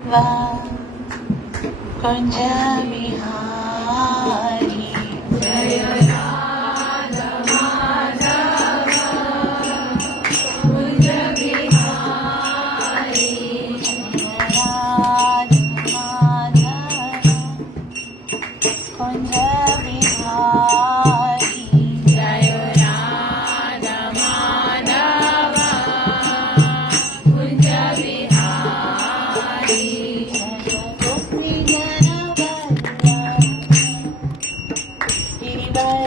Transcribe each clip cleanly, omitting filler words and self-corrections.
वा कुंज विहारी जय राधा माधव कुंज विहारी राधा माधव कुंज विहारी जय राधा माधव कुंज विहारी गोपी जन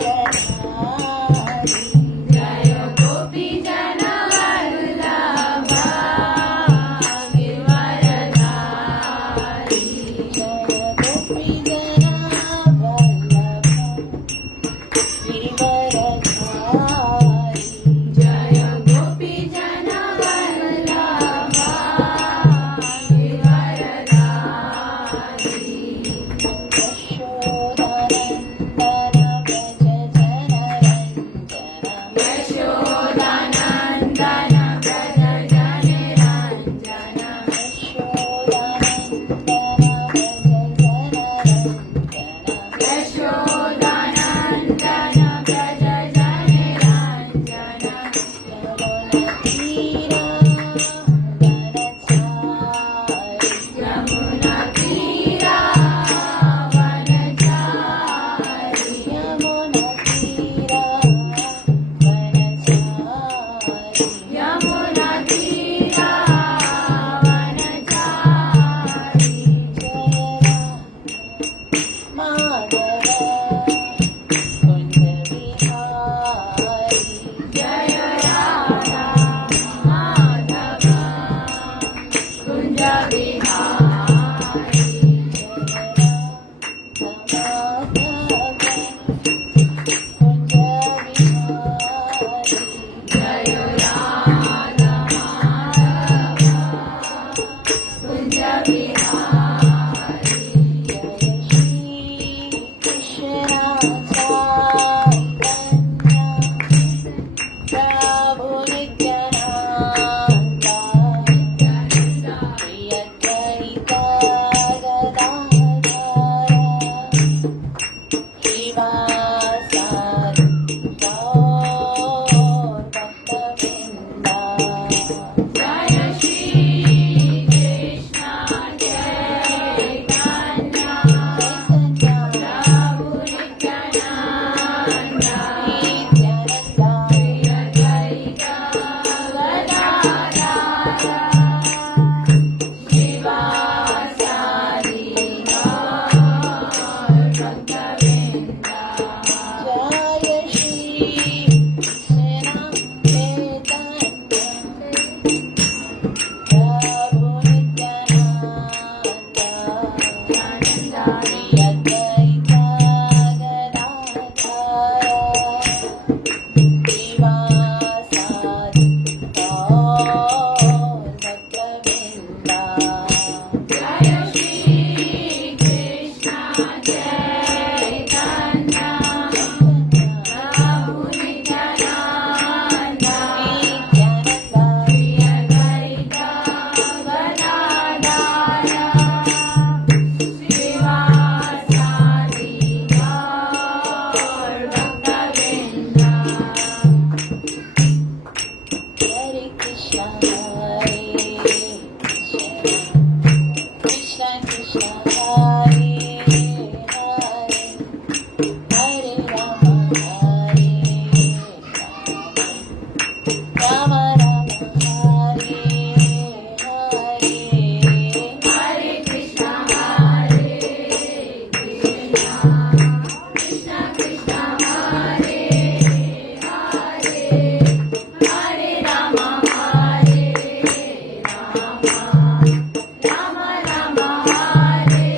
गिरिवरधारी जय गोपी जन वल्लभ गिरिवरधारी जय गोपी जन वल्लभ गिरिवरधारी जय गोपी जन वल्लभ गिरिवरधारी यशोदानन्दन व्रज जनरञ्जन यशोदानन्दन व्रज जनरञ्जन यमुना तीरा वनचारी यमुना तीरा वनचारी यमुना तीरा वनचारी जय राधा माधव कुंज विहारी जय राधा माधव कुंज विहारी प्रभु नित्यानंद प्रिय चरिता गदाधर श्रीवासादि गौर भक्तवृंदा जय श्री कृष्ण चैतन्य प्रभु नित्यानंद प्रिय चरिता गदाधर श्रीवासादि गौर भक्तवृंदा जय श्री कृष्ण चैतन्य प्रभु नित्यानंद प्रिय चरिता गदाधर श्रीवासादि गौर भक्तवृंदा जय श्री कृष्ण चैतन्य प्रभु नित्यानंद प्रिय चरिता गदाधर श्रीवासादि गौर भक्तवृंदा हरे कृष्ण कृष्ण कृष्ण हरे हरे हरे राम राम राम हरे हरे हरे कृष्ण कृष्ण कृष्ण हरे हरे हरे राम राम राम हरे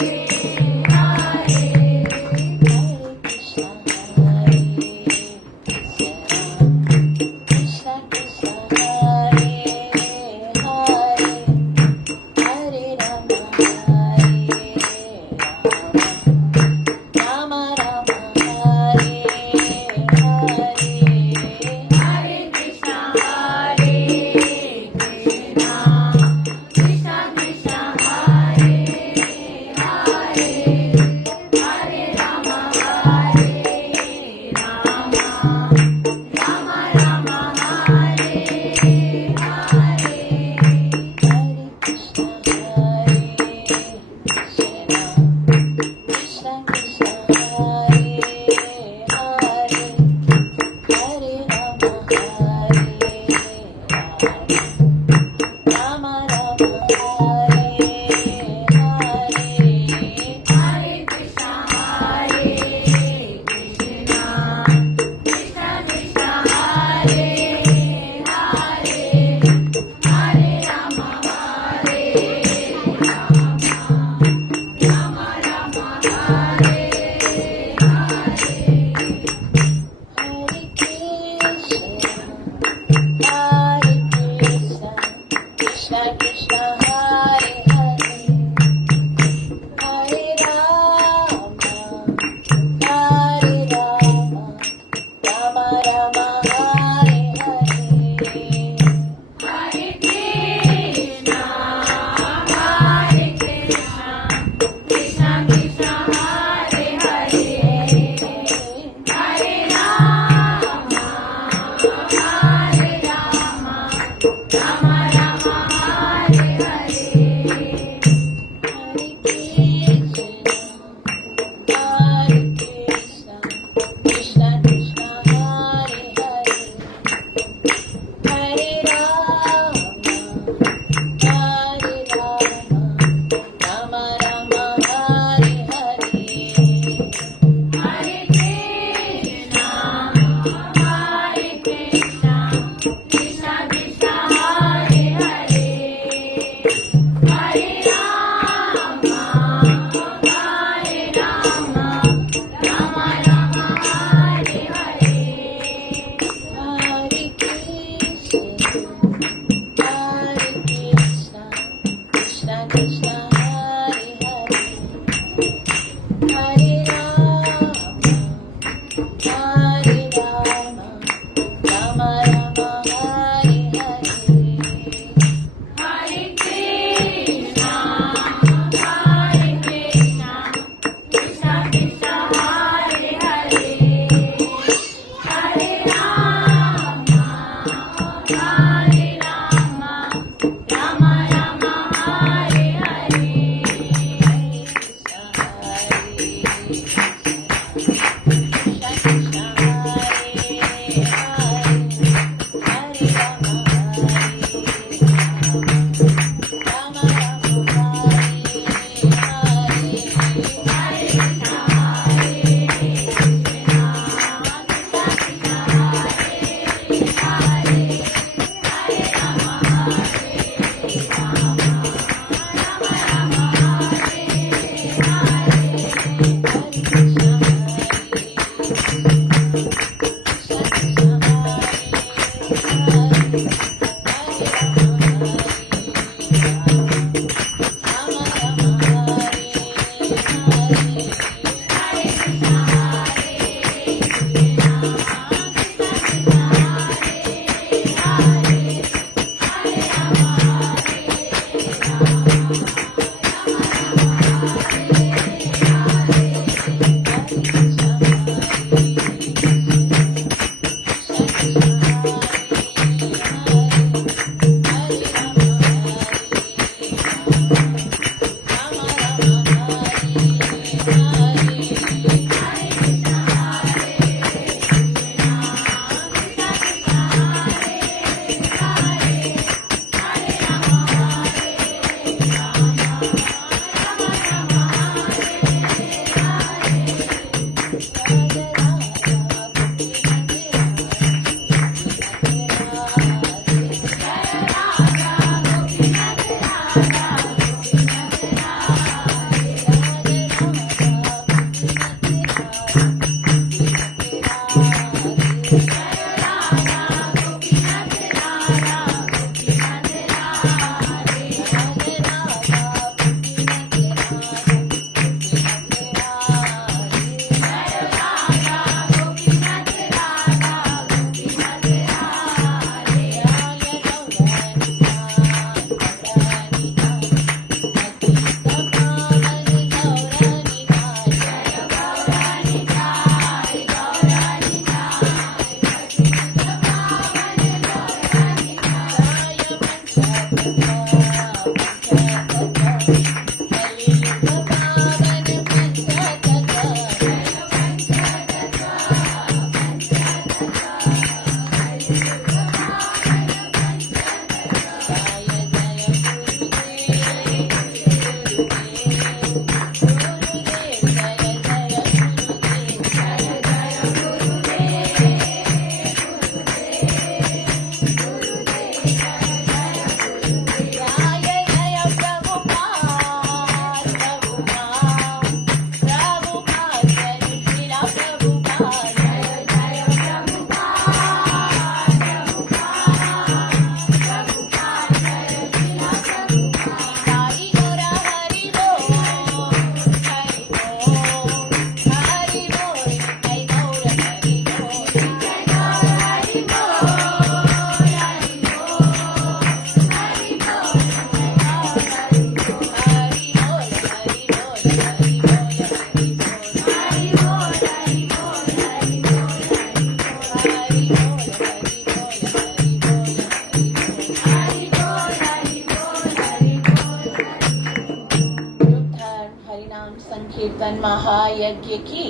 संकीर्तन महायज्ञ की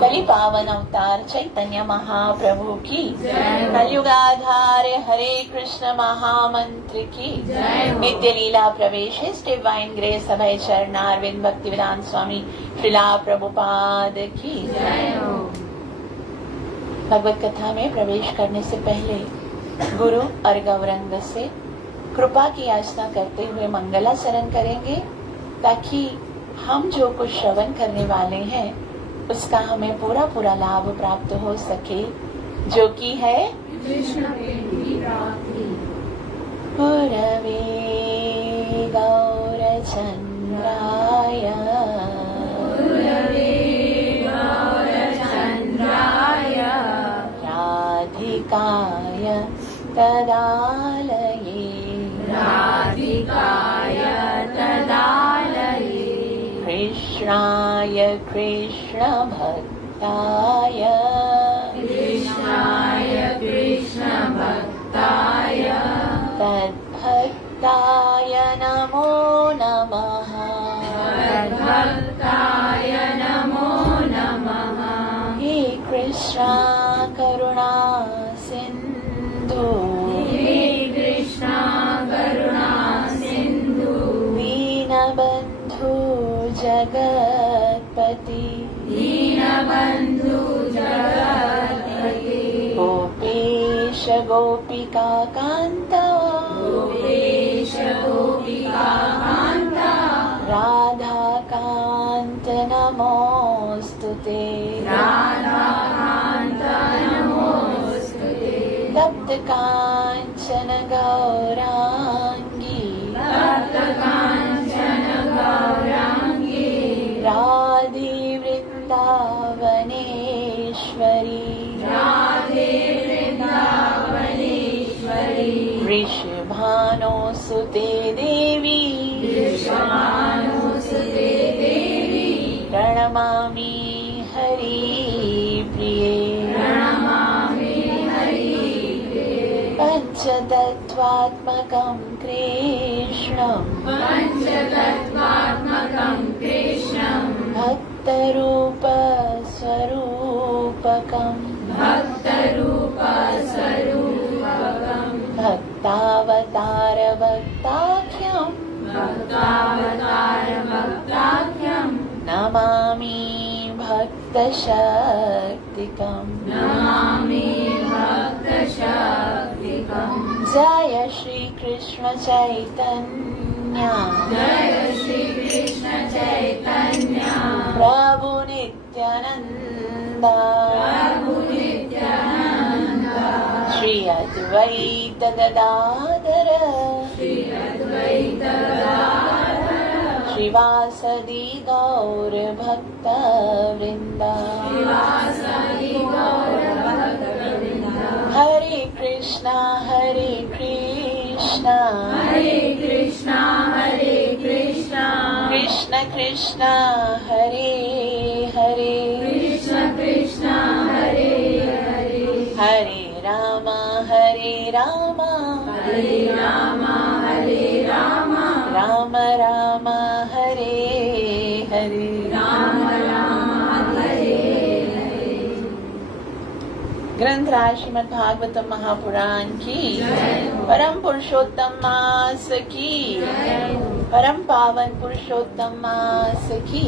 बलि पावन अवतार चैतन्य महाप्रभु की कलयुगाधार हरे कृष्ण महामंत्र की नित्य लीला प्रवेश डिवाइन ग्रेस अभय चरणारविंद भक्ति वेदांत स्वामी श्रीला प्रभुपाद की भगवत कथा में प्रवेश करने से पहले गुरु और गौरंग से कृपा की याचना करते हुए मंगलाचरण करेंगे। ताकि हम जो कुछ श्रवण करने वाले हैं उसका हमें पूरा पूरा लाभ प्राप्त हो सके, जो कि है कृष्ण प्रेम की प्राप्ति। गुरवे गौरचंद्राय गुरवे गौरचंद्राय राधिकाय तदालये राधिकाय तदालये कृष्णाय कृष्ण भक्ताय कृष्णाय कृष्ण भक्ताय तद्भक्ताय नमो नमः तद्भक्ताय नमो नमः। हे कृष्णा करुणा सिंधु हे कृष्णा करुणा सिंधु दीनबंधु जगत्पति दीनबंधु जगत्पति गोपेश गोपिका कांता गोपेश गोपिका कांता राधा कांत नमोस्तुते राधा कांत नमोस्तुते तप्त कांचन गौरांगी तप्त कांचन गौरांगी राधे वृंदावनेश्वरी राधे वृंदावनेश्वरी वृषभानुसुते देवी विश्वमानुसुते देवी प्रणमामि हरिप्रिये प्रणमामि हरिप्रिये पंचतत्त्वात्मकं कृष्णं पञ्चतत्त्वात्मकं कृष्णं भक्तरूपस्वरूपकं भक्तरूपस्वरूपकं भक्तावतारभक्ताख्यं भक्तावतारभक्ताख्यं नमामि भक्तशक्तिकम् नमामि भक्तशक्तिकम्। जय श्री कृष्ण चैतन्य जय श्री कृष्ण चैतन्य प्रभु नित्यानंद प्रभु नित्यानंद श्री अद्वैत गदाधर श्री अद्वैत गदाधर श्रीवासदि गौर भक्त वृंदा श्रीवासदि गौर भक्तवृंद। हरे कृष्णा हरे कृष्णा हरे कृष्णा हरे कृष्णा कृष्ण कृष्णा हरे हरे कृष्ण कृष्ण हरे हरे हरे राम हरे राम हरे राम राम राम हरे हरे राम राम हरे हरे। ग्रंथराज श्रीमद् भागवतम महापुराण की परम पुरुषोत्तम मास की परम पावन पुरुषोत्तम मास की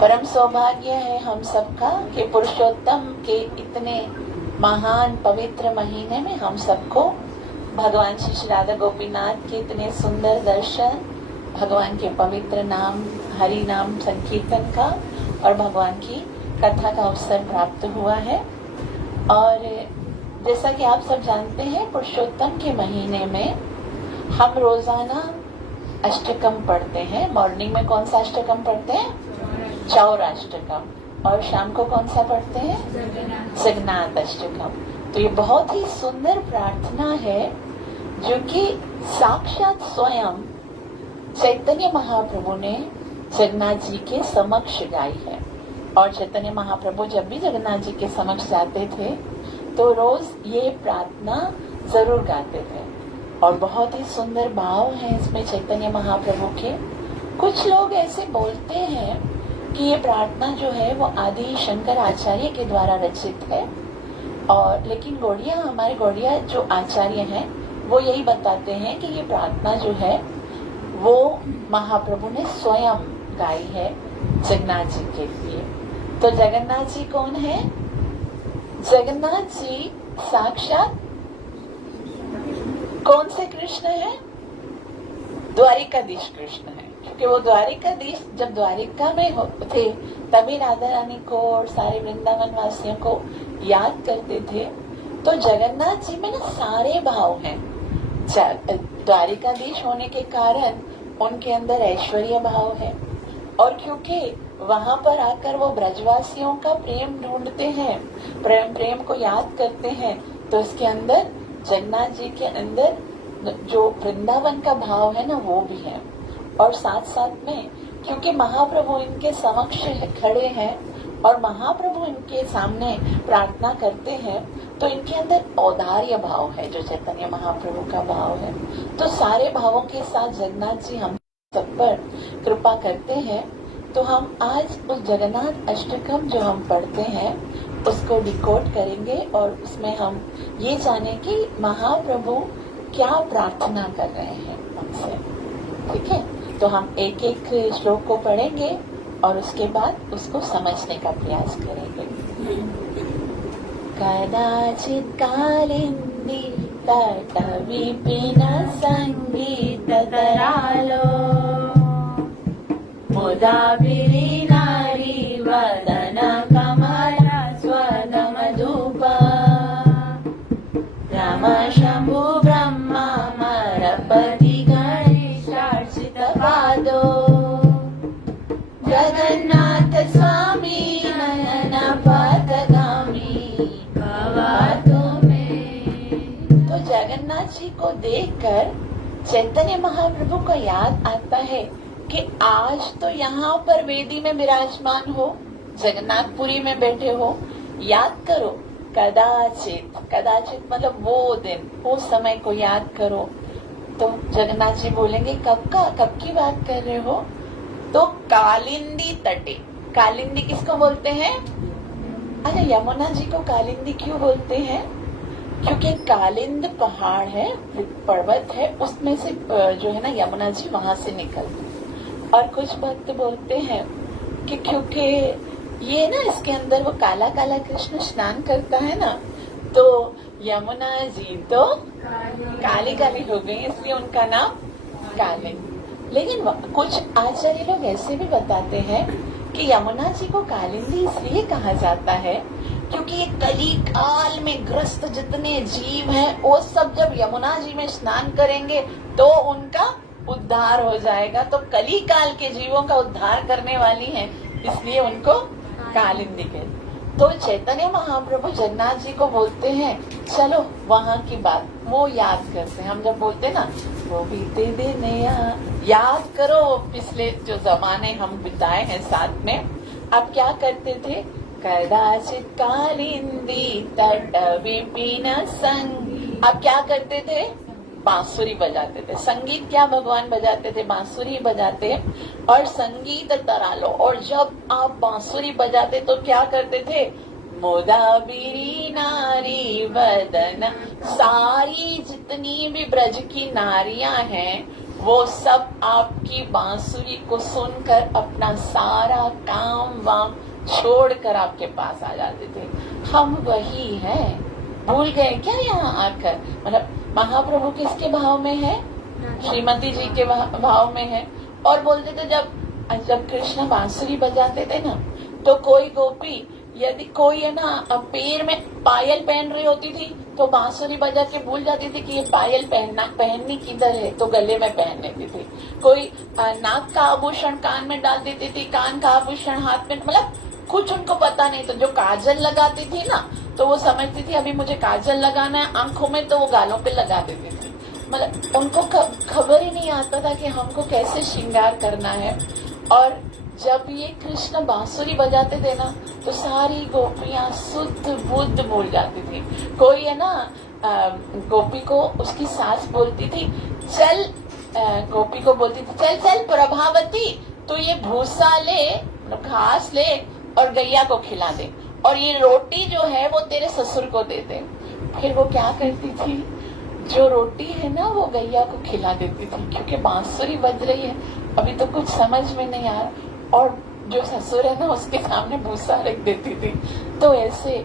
परम सौभाग्य है हम सबका कि पुरुषोत्तम के इतने महान पवित्र महीने में हम सबको भगवान श्री राधा गोपीनाथ के इतने सुंदर दर्शन, भगवान के पवित्र नाम हरि नाम संकीर्तन का और भगवान की कथा का अवसर प्राप्त हुआ है। और जैसा कि आप सब जानते हैं, पुरुषोत्तम के महीने में हम रोजाना अष्टकम पढ़ते हैं। मॉर्निंग में कौन सा अष्टकम पढ़ते हैं? चौराष्टकम। और शाम को कौन सा पढ़ते हैं? जगन्नाथ अष्टकम। तो ये बहुत ही सुंदर प्रार्थना है जो कि साक्षात स्वयं चैतन्य महाप्रभु ने जगन्नाथ जी के समक्ष गाई है। और चैतन्य महाप्रभु जब भी जगन्नाथ जी के समक्ष जाते थे तो रोज ये प्रार्थना जरूर गाते थे। और बहुत ही सुंदर भाव है इसमें चैतन्य महाप्रभु के। कुछ लोग ऐसे बोलते हैं कि ये प्रार्थना जो है वो आदि शंकर आचार्य के द्वारा रचित है। और लेकिन गौड़िया, हमारे गौड़िया जो आचार्य हैं वो यही बताते हैं कि ये प्रार्थना जो है वो महाप्रभु ने स्वयं गाई है जगन्नाथ जी के लिए। तो जगन्नाथ जी कौन है? जगन्नाथ जी साक्षात कौन से कृष्ण है? द्वारिकाधीश कृष्ण है, क्योंकि वो द्वारिकाधीश जब द्वारिका में थे तभी राधा रानी को और सारे वृंदावन वासियों को याद करते थे। तो जगन्नाथ जी में ना सारे भाव हैं। द्वारिकाधीश होने के कारण उनके अंदर ऐश्वर्य भाव है, और क्योंकि वहां पर आकर वो ब्रजवासियों का प्रेम ढूंढते हैं, प्रेम को याद करते हैं, तो इसके अंदर जगन्नाथ जी के अंदर जो वृंदावन का भाव है ना वो भी है। और साथ साथ में क्योंकि महाप्रभु इनके समक्ष खड़े हैं और महाप्रभु इनके सामने प्रार्थना करते हैं, तो इनके अंदर औदार्य भाव है, जो चैतन्य महाप्रभु का भाव है। तो सारे भावों के साथ जगन्नाथ जी हम सब पर कृपा करते हैं। तो हम आज उस जगन्नाथ अष्टकम जो हम पढ़ते हैं उसको डिकोड करेंगे, और उसमें हम ये जाने कि महाप्रभु क्या प्रार्थना कर रहे हैं हमसे। ठीक है, तो हम एक एक श्लोक को पढ़ेंगे और उसके बाद उसको समझने का प्रयास करेंगे। कदाचित् कालिंदी तट विपिन संगीत तरालो मुदाबिरी नारी वदन कमल स्वद मधुप राम शंभु ब्रह्मा मरपति गणेशार्चित पादो जगन्नाथ स्वामी नयन पथगामी भवातु में। तो जगन्नाथ जी को देखकर चैतन्य महाप्रभु को याद आता है कि आज तो यहाँ पर वेदी में विराजमान हो, जगन्नाथपुरी में बैठे हो। याद करो, कदाचित, कदाचित मतलब वो दिन, वो समय को याद करो। तो जगन्नाथ जी बोलेंगे कब की बात कर रहे हो? तो कालिंदी तटे। कालिंदी किसको बोलते हैं? अरे यमुना जी को कालिंदी क्यों बोलते हैं? क्योंकि कालिंद पहाड़ है, पर्वत है, उसमें से जो है ना यमुना जी वहां से निकलते। और कुछ भक्त बोलते हैं कि क्योंकि ये ना इसके अंदर वो काला काला कृष्ण स्नान करता है ना, तो यमुना जी तो काली काली हो गई, इसलिए उनका नाम कालिंद। लेकिन कुछ आचार्य लोग ऐसे भी बताते हैं कि यमुना जी को कालिंदी इसलिए कहा जाता है क्योंकि ये कली काल में ग्रस्त जितने जीव हैं वो सब जब यमुना जी में स्नान करेंगे तो उनका उद्धार हो जाएगा। तो कली काल के जीवों का उद्धार करने वाली हैं, इसलिए उनको कालिंदी कहते। तो चैतन्य महाप्रभु जगन्नाथ जी को बोलते हैं चलो वहाँ की बात वो याद करते हैं। हम जब बोलते हैं ना वो बीते दिन याद करो पिछले जो जमाने हम बिताए हैं साथ में। अब क्या करते थे? कदाचित कालिंदी तट विपिन संग। अब क्या करते थे? बांसुरी बजाते थे। संगीत क्या भगवान बजाते थे? बांसुरी बजाते। और संगीत तरालो, और जब आप बांसुरी बजाते तो क्या करते थे? मुदाबिरी नारी वदन। सारी जितनी भी ब्रज की नारियां हैं वो सब आपकी बांसुरी को सुनकर अपना सारा काम वाम छोड़कर आपके पास आ जाते थे। हम वही हैं, भूल गए क्या यहाँ आकर? मतलब महाप्रभु किसके भाव में है? श्रीमती जी के भाव में है। और बोलते थे जब कृष्ण बांसुरी बजाते थे ना, तो कोई गोपी यदि कोई है ना पैर में पायल पहन रही होती थी तो बांसुरी बजा के भूल जाती थी कि ये पायल पहननी किधर है, तो गले में पहन लेती थी। कोई नाक का आभूषण कान में डाल देती थी, कान का आभूषण हाथ में, मतलब कुछ उनको पता नहीं। तो जो काजल लगाती थी ना तो वो समझती थी अभी मुझे काजल लगाना है आंखों में, तो वो गालों पे लगा देती थी। मतलब उनको खबर ही नहीं आता था कि हमको कैसे श्रृंगार करना है। और जब ये कृष्ण बांसुरी बजाते थे ना तो सारी गोपियां शुद्ध बुद्ध भूल जाती थी। कोई है ना गोपी को उसकी सास बोलती थी चल, गोपी को बोलती थी चल चल प्रभावती तो ये भूसा ले, घास ले और गैया को खिला दे, और ये रोटी जो है वो तेरे ससुर को दे दे। फिर वो क्या करती थी? जो रोटी है ना वो गैया को खिला देती थी, क्योंकि बांसुरी बज रही है, अभी तो कुछ समझ में नहीं आ रहा। और जो ससुर है ना उसके सामने भूसा रख देती थी। तो ऐसे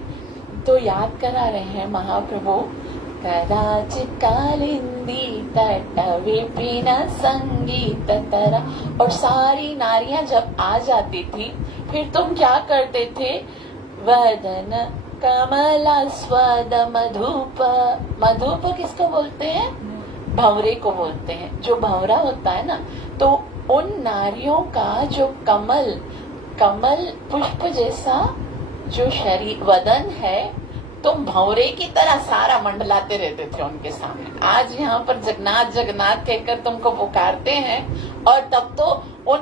तो याद करा रहे हैं महाप्रभु कदाचित कालिंदी तट विपिन संगीत तरा। और सारी नारियां जब आ जाती थी फिर तुम क्या करते थे? वदन कमला स्वद मधुप। मधुप किसको बोलते हैं? भंवरे को बोलते हैं। जो भंवरा होता है ना, तो उन नारियों का जो कमल पुष्प जैसा जो शरीर वदन है, तुम भंवरे की तरह सारा मंडलाते रहते थे उनके सामने। आज यहाँ पर जगन्नाथ जगन्नाथ कहकर तुमको पुकारते हैं, और तब तो उन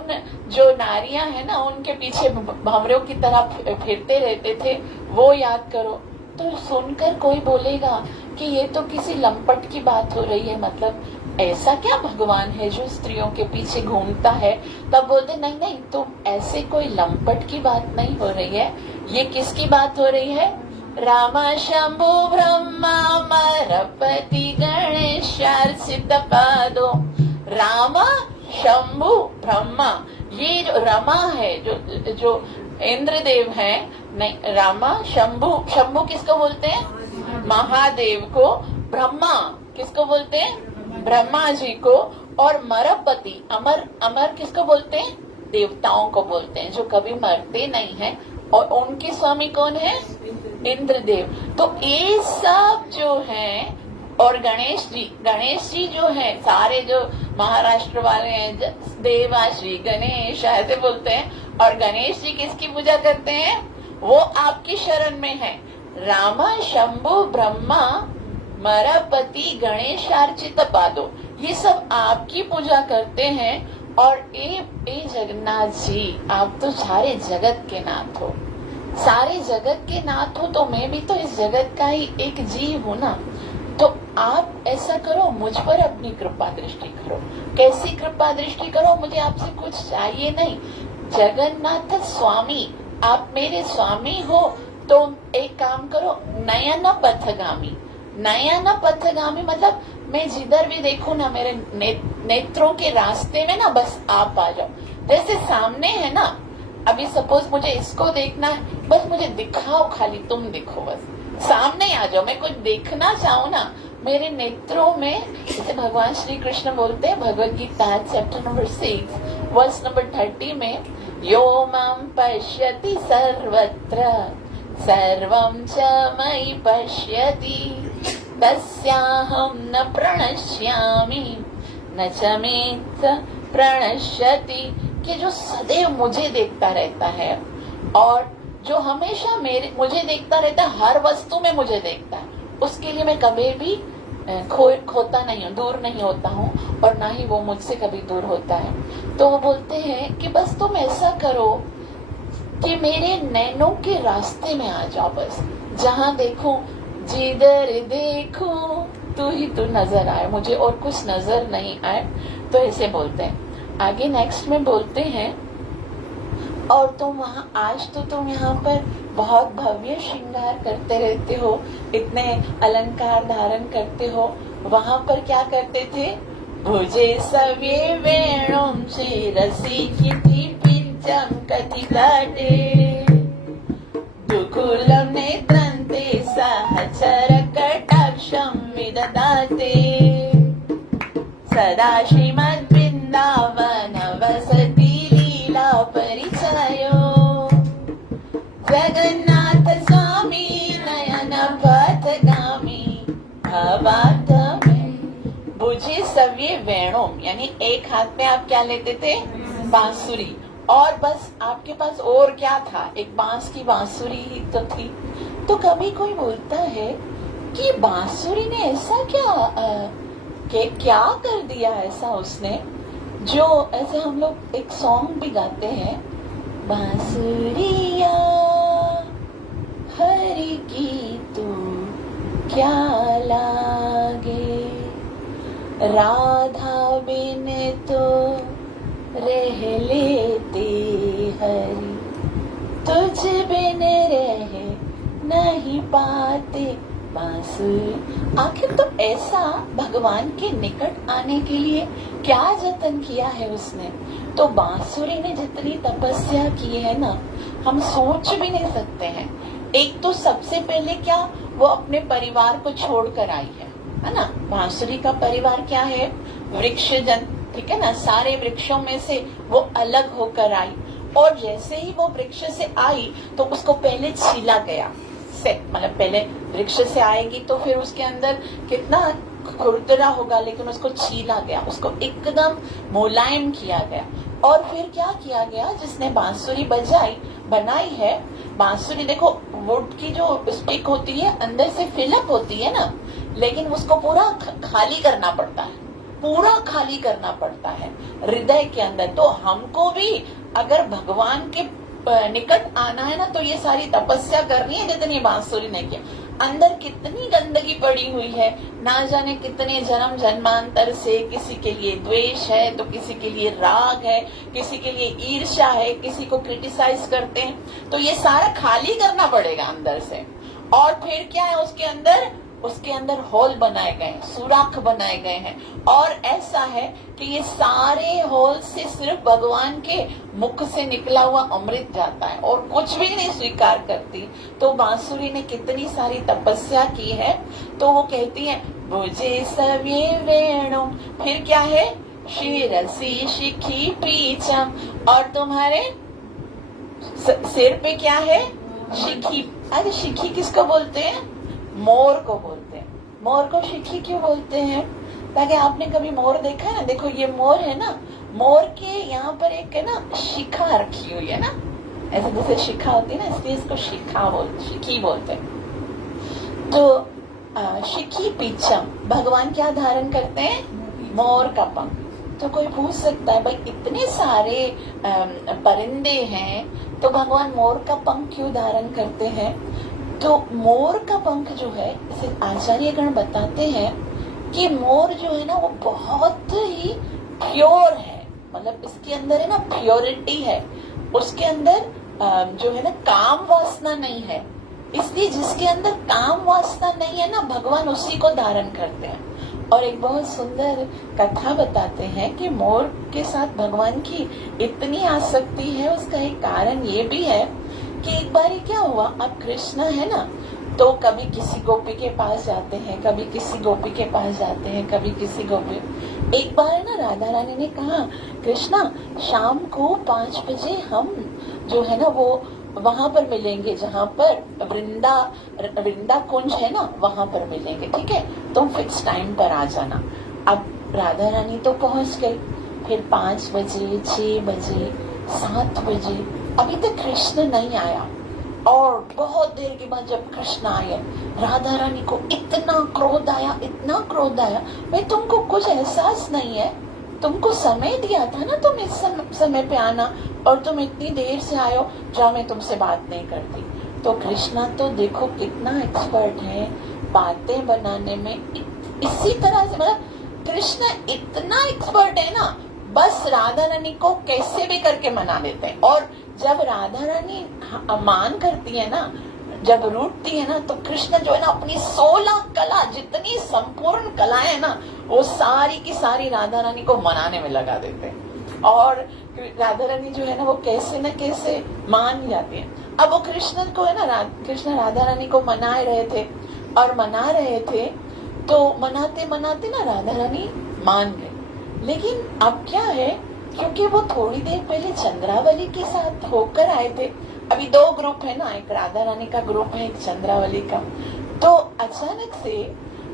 जो नारियां है ना, उनके पीछे भंवरों की तरह फिरते रहते थे, वो याद करो। तो सुनकर कोई बोलेगा कि ये तो किसी लंपट की बात हो रही है, मतलब ऐसा क्या भगवान है जो स्त्रियों के पीछे घूमता है? तब बोलते नहीं नहीं, तुम ऐसे कोई लंपट की बात नहीं हो रही है। ये किसकी बात हो रही है? रामा शंभु ब्रह्मा मरपति गणेशार्चित पादो। रामा शंभु ब्रह्मा, ये जो रमा है, जो इंद्रदेव है, नहीं, रामा शंभु। शंभु किसको बोलते हैं? महादेव को। ब्रह्मा किसको बोलते हैं? ब्रह्मा जी को। और मरपति, अमर किसको बोलते हैं? देवताओं को बोलते हैं, जो कभी मरते नहीं हैं। और उनके स्वामी कौन है? इंद्रदेव। तो ये सब जो है, और गणेश जी जो है, सारे जो महाराष्ट्र वाले हैं, देवा श्री गणेश ऐसे बोलते हैं। और गणेश जी किसकी पूजा करते हैं? वो आपकी शरण में है। रामा शंभु ब्रह्मा मरपति गणेशार्चित पादो, ये सब आपकी पूजा करते हैं। और ए जगन्नाथ जी, आप तो सारे जगत के नाथ हो। सारे जगत के नाथ हो, तो मैं भी तो इस जगत का ही एक जीव हूँ ना। तो आप ऐसा करो, मुझ पर अपनी कृपा दृष्टि करो। कैसी कृपा दृष्टि करो? मुझे आपसे कुछ चाहिए नहीं। जगन्नाथ स्वामी, आप मेरे स्वामी हो, तो एक काम करो, नयन पथगामी। नयन पथगामी मतलब मैं जिधर भी देखूं ना, मेरे नेत्रों के रास्ते में ना बस आप आ जाओ। जैसे सामने है ना, अभी सपोज मुझे इसको देखना है, बस मुझे दिखाओ, खाली तुम दिखो, बस सामने आ जाओ। मैं कुछ देखना चाहूँ ना, मेरे नेत्रों में, जैसे भगवान श्री कृष्ण बोलते हैं Bhagavad Gita chapter number 6 verse number 30 में, यो मां पश्यति सर्वत्र सर्वं च मयि पश्यति तस्याहं न प्रणश्यामि न च मे प्रणश्यति। कि जो सदैव मुझे देखता रहता है, और जो हमेशा मुझे देखता रहता है, हर वस्तु में मुझे देखता है, उसके लिए मैं कभी भी खोता नहीं हूँ, दूर नहीं होता हूँ, और ना ही वो मुझसे कभी दूर होता है। तो वो बोलते हैं कि बस तुम ऐसा करो कि मेरे नैनों के रास्ते में आ जाओ, बस जहाँ देखूं, जिधर देखूं तू ही तू नजर आए, मुझे और कुछ नजर नहीं आए। तो ऐसे बोलते हैं। आगे नेक्स्ट में बोलते हैं, और तुम वहाँ, आज तो तुम यहाँ पर बहुत भव्य श्रृंगार करते रहते हो, इतने अलंकार धारण करते हो। वहाँ पर क्या करते थे? भुजे सव्ये वेणुं शिरसि पिंचम कथिताटे दुकुलं नेत्रन्ते सहचर कटाक्षं विदधाते सदा श्रीमद्वृन्दावन वसति लीला परिचयो जगन्नाथ स्वामी नयन पथगामी भवात में। भुजे सव्ये वेणुम, यानी एक हाथ में आप क्या लेते थे? बांसुरी। और बस आपके पास और क्या था? एक बांस की बांसुरी ही तो थी। तो कभी कोई बोलता है कि बांसुरी ने ऐसा क्या कर दिया ऐसा उसने, जो ऐसे हम लोग एक सॉन्ग भी गाते हैं, बांसुरिया हरि की तू क्या लागे, राधा बिन तो रह लेते हरि, तुझ बिन रह नहीं पाते बांसुरी। आखिर तो ऐसा भगवान के निकट आने के लिए क्या जतन किया है उसने। तो बांसुरी ने जितनी तपस्या की है ना, हम सोच भी नहीं सकते हैं। एक तो सबसे पहले क्या, वो अपने परिवार को छोड़कर आई है, है ना। बांसुरी का परिवार क्या है? वृक्षजन, ठीक है ना। सारे वृक्षों में से वो अलग होकर आई, और जैसे ही वो वृक्ष से आई तो उसको पहले छीला गया से, मतलब पहले वृक्ष से आएगी तो फिर उसके अंदर कितना खुरदरा होगा, लेकिन उसको छीला गया, उसको एकदम मुलायम किया गया। और फिर क्या किया गया, जिसने बांसुरी बनाई है, बांसुरी देखो वुड की जो स्टिक होती है अंदर से फिलअप होती है ना, लेकिन उसको पूरा खाली करना पड़ता है, पूरा खाली करना पड़ता है हृदय के अंदर। तो हमको भी अगर भगवान के निकट आना है ना, तो ये सारी तपस्या करनी है जितनी बांसुरी ने किया। अंदर कितनी गंदगी पड़ी हुई है, ना जाने कितने जन्म जन्मांतर से, किसी के लिए द्वेष है तो किसी के लिए राग है, किसी के लिए ईर्ष्या है, किसी को क्रिटिसाइज करते हैं, तो ये सारा खाली करना पड़ेगा अंदर से। और फिर क्या है उसके अंदर होल बनाए गए, सुराख बनाए गए हैं, और ऐसा है कि ये सारे होल से सिर्फ भगवान के मुख से निकला हुआ अमृत जाता है और कुछ भी नहीं स्वीकार करती। तो बांसुरी ने कितनी सारी तपस्या की है, तो वो कहती है बुझे सवे वेणु, फिर क्या है, शिरसी शिखी पीछम, और तुम्हारे सिर पे क्या है, शिखी। अरे शिखी किसको बोलते हैं? मोर को बोलते हैं। मोर को शिखी क्यों बोलते हैं? ताकि आपने कभी मोर देखा है ना, देखो ये मोर है ना, मोर के यहाँ पर एक है ना शिखा रखी हुई है ना, ऐसे जैसे शिखा होती है ना, इसलिए इसको शिखी बोलते हैं। तो शिखी पीछम, भगवान क्या धारण करते हैं? मोर का पंख। तो कोई पूछ सकता है भाई इतने सारे परिंदे हैं तो भगवान मोर का पंख क्यों धारण करते हैं? तो मोर का पंख जो है, इसे आचार्यगण बताते हैं कि मोर जो है ना वो बहुत ही प्योर है, मतलब इसके अंदर है ना प्योरिटी है, उसके अंदर जो है ना काम वासना नहीं है, इसलिए जिसके अंदर काम वासना नहीं है ना, भगवान उसी को धारण करते हैं। और एक बहुत सुंदर कथा बताते हैं कि मोर के साथ भगवान की इतनी आसक्ति है, उसका एक कारण ये भी है कि एक बार क्या हुआ, अब कृष्ण है ना, तो कभी किसी गोपी के पास जाते हैं, कभी किसी गोपी के पास जाते हैं, कभी किसी गोपी। एक बार है ना राधा रानी ने कहा, कृष्णा शाम को 5 बजे हम जो है ना वो वहां पर मिलेंगे, जहाँ पर वृंदा कुंज है ना, वहां पर मिलेंगे, ठीक है, तुम फिक्स टाइम पर आ जाना। अब राधा रानी तो पहुंच गई, फिर 5 बजे, 6 बजे, 7 बजे, अभी तक कृष्ण नहीं आया। और बहुत देर के बाद जब कृष्ण आए, राधा रानी को इतना क्रोध आया, इतना क्रोध आया, भाई तुमको कुछ एहसास नहीं है, तुमको समय दिया था ना तुम इस समय पे आना, और तुम इतनी देर से आए हो, जहाँ मैं तुमसे बात नहीं करती। तो कृष्णा तो देखो कितना एक्सपर्ट है बातें बनाने में, इसी तरह से, मतलब कृष्ण इतना एक्सपर्ट है ना, बस राधा रानी को कैसे भी करके मना लेते हैं। और जब राधा रानी मान करती है ना, जब रूठती है ना, तो कृष्ण जो है ना अपनी 16 कला, जितनी संपूर्ण कलाएं है ना, वो सारी की सारी राधा रानी को मनाने में लगा देते हैं। और राधा रानी जो है ना वो कैसे न कैसे मान जाती है। अब वो कृष्ण को है ना, कृष्ण राधा रानी को मना रहे थे, और मना रहे थे, तो मनाते मनाते ना राधा रानी मान गई। लेकिन अब क्या है, क्योंकि वो थोड़ी देर पहले चंद्रावली के साथ होकर आए थे, अभी 2 ग्रुप है ना, एक राधा रानी का ग्रुप है, एक चंद्रावली का, तो अचानक से